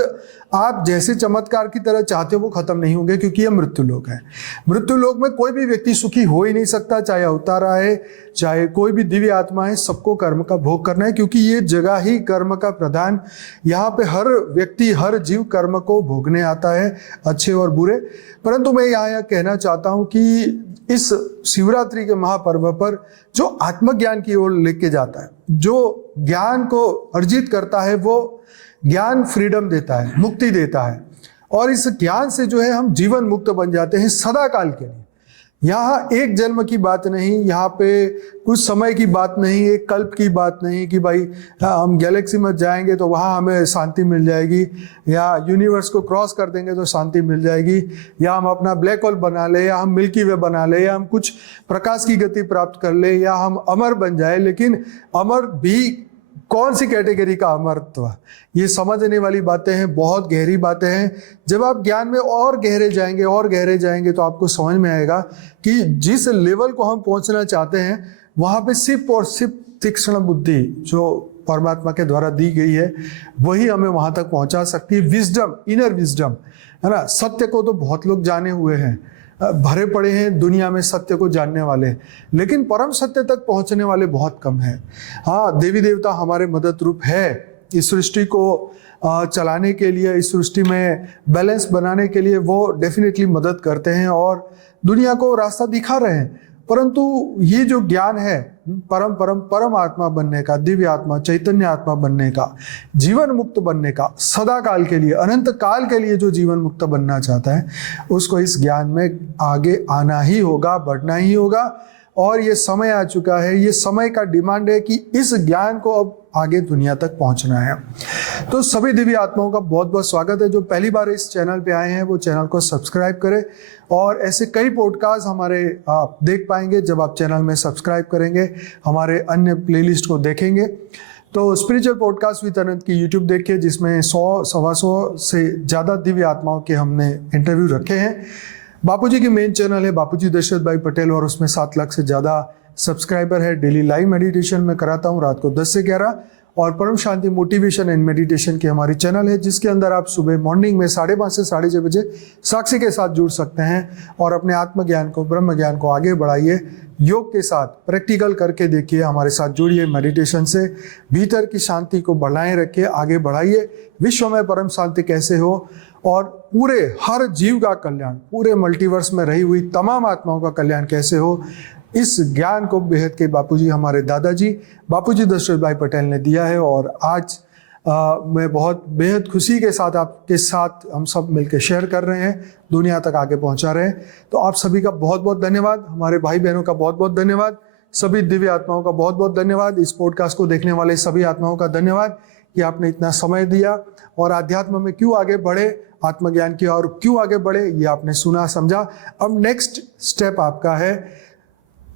आप जैसे चमत्कार की तरह चाहते हो वो खत्म नहीं होंगे, क्योंकि यह मृत्यु लोक है। मृत्यु लोक में कोई भी व्यक्ति सुखी हो ही नहीं सकता, चाहे अवतार आए, चाहे कोई भी दिव्य आत्मा है, सबको कर्म का भोग करना है, क्योंकि ये जगह ही कर्म का प्रधान। यहाँ पे हर व्यक्ति, हर जीव कर्म को भोगने आता है, अच्छे और बुरे। परंतु मैं यहाँ कहना चाहता हूँ कि इस शिवरात्रि के महापर्व पर जो आत्मज्ञान की ओर लेके जाता है, जो ज्ञान को अर्जित करता है, वो ज्ञान फ्रीडम देता है, मुक्ति देता है, और इस ज्ञान से जो है हम जीवन मुक्त बन जाते हैं सदा काल के लिए। यहाँ एक जन्म की बात नहीं, यहाँ पे कुछ समय की बात नहीं, एक कल्प की बात नहीं कि भाई हम गैलेक्सी में जाएंगे तो वहाँ हमें शांति मिल जाएगी, या यूनिवर्स को क्रॉस कर देंगे तो शांति मिल जाएगी, या हम अपना ब्लैक होल बना ले, या हम मिल्की वे बना ले, या हम कुछ प्रकाश की गति प्राप्त कर ले, या हम अमर बन जाए। लेकिन अमर भी कौन सी कैटेगरी का अमरत्व, ये समझने वाली बातें हैं, बहुत गहरी बातें हैं। जब आप ज्ञान में और गहरे जाएंगे तो आपको समझ में आएगा कि जिस लेवल को हम पहुंचना चाहते हैं वहां पे सिर्फ और सिर्फ तीक्ष्ण बुद्धि जो परमात्मा के द्वारा दी गई है वही हमें वहां तक पहुंचा सकती है। विजडम, इनर विजडम, है ना। सत्य को तो बहुत लोग जाने हुए हैं, भरे पड़े हैं दुनिया में सत्य को जानने वाले, लेकिन परम सत्य तक पहुंचने वाले बहुत कम हैं। हाँ, देवी देवता हमारे मदद रूप है इस सृष्टि को चलाने के लिए, इस सृष्टि में बैलेंस बनाने के लिए वो डेफिनेटली मदद करते हैं और दुनिया को रास्ता दिखा रहे हैं। परंतु ये जो ज्ञान है परम आत्मा बनने का, दिव्य आत्मा, चैतन्य आत्मा बनने का, जीवन मुक्त बनने का, सदा काल के लिए, अनंत काल के लिए जो जीवन मुक्त बनना चाहता है उसको इस ज्ञान में आगे आना ही होगा, बढ़ना ही होगा। और ये समय आ चुका है, ये समय का डिमांड है कि इस ज्ञान को अब आगे दुनिया तक पहुंचना है। तो सभी दिव्य आत्माओं का बहुत बहुत स्वागत है। जो पहली बार इस चैनल पे आए हैं वो चैनल को सब्सक्राइब करें, और ऐसे कई पॉडकास्ट हमारे आप देख पाएंगे जब आप चैनल में सब्सक्राइब करेंगे, हमारे अन्य प्लेलिस्ट को देखेंगे। तो स्पिरिचुअल पॉडकास्ट विद अनंत की यूट्यूब देखिए, जिसमें 100-125 से ज़्यादा दिव्य आत्माओं के हमने इंटरव्यू रखे हैं। बापूजी की मेन चैनल है बापूजी दशरथ भाई पटेल, और उसमें 7 लाख से ज़्यादा सब्सक्राइबर है। डेली लाइव मेडिटेशन में कराता हूँ रात को 10 से 11, और परम शांति मोटिवेशन एंड मेडिटेशन की हमारी चैनल है, जिसके अंदर आप सुबह मॉर्निंग में 5:30 से 6:30 बजे साक्षी के साथ जुड़ सकते हैं और अपने आत्मज्ञान को, ब्रह्म ज्ञान को आगे बढ़ाइए। योग के साथ प्रैक्टिकल करके देखिए, हमारे साथ जुड़िए, मेडिटेशन से भीतर की शांति को बढ़ाए रखिए, आगे बढ़ाइए। विश्व में परम शांति कैसे हो और पूरे हर जीव का कल्याण, पूरे मल्टीवर्स में रही हुई तमाम आत्माओं का कल्याण कैसे हो, इस ज्ञान को बेहद के बापूजी, हमारे दादाजी बापूजी दशरथ भाई पटेल ने दिया है। और आज मैं बहुत बेहद खुशी के साथ आपके साथ हम सब मिलकर शेयर कर रहे हैं, दुनिया तक आगे पहुंचा रहे हैं। तो आप सभी का बहुत बहुत धन्यवाद, हमारे भाई बहनों का बहुत बहुत धन्यवाद, सभी दिव्य आत्माओं का बहुत बहुत धन्यवाद, इस पॉडकास्ट को देखने वाले सभी आत्माओं का धन्यवाद कि आपने इतना समय दिया और आध्यात्म में क्यों आगे बढ़े, आत्मज्ञान की और क्यों आगे बढ़े, ये आपने सुना समझा। अब नेक्स्ट स्टेप आपका है,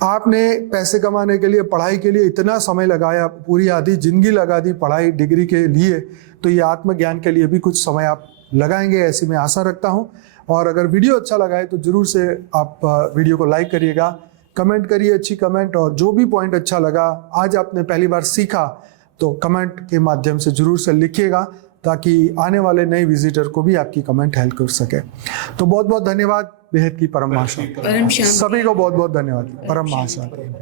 आपने पैसे कमाने के लिए, पढ़ाई के लिए इतना समय लगाया, पूरी आधी जिंदगी लगा दी पढ़ाई डिग्री के लिए, तो ये आत्मज्ञान के लिए भी कुछ समय आप लगाएंगे, ऐसी मैं आशा रखता हूँ। और अगर वीडियो अच्छा लगा है तो जरूर से आप वीडियो को लाइक करिएगा, कमेंट करिए अच्छी कमेंट, और जो भी पॉइंट अच्छा लगा, आज आपने पहली बार सीखा, तो कमेंट के माध्यम से जरूर से लिखिएगा, ताकि आने वाले नए विजिटर को भी आपकी कमेंट हेल्प कर सके। तो बहुत बहुत धन्यवाद, बेहद की परम महाशांति, सभी को बहुत बहुत धन्यवाद, परम महाशांति।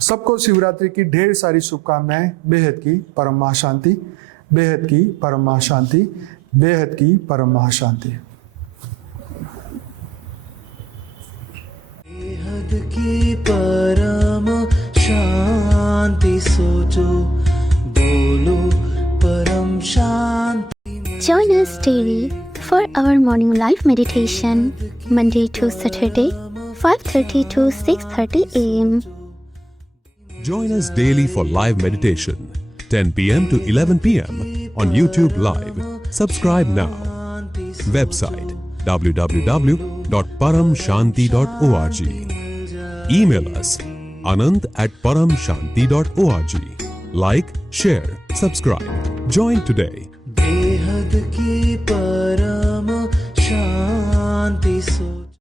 सबको शिवरात्रि की ढेर सारी शुभकामनाएं, बेहद की परम महाशांति, बेहद की परम महाशांति, बेहद की परम महाशांति। बेहद की परम शांति, सोचो बोलो परम शांति। Join us daily for our morning live meditation, Monday to Saturday, 5:30 to 6:30 a.m. Join us daily for live meditation, 10 p.m. to 11 p.m. on YouTube Live. Subscribe now. Website www.paramshanti.org. Email us anant@paramshanti.org. Like, share, subscribe. Join today. बेहद की परम शांति।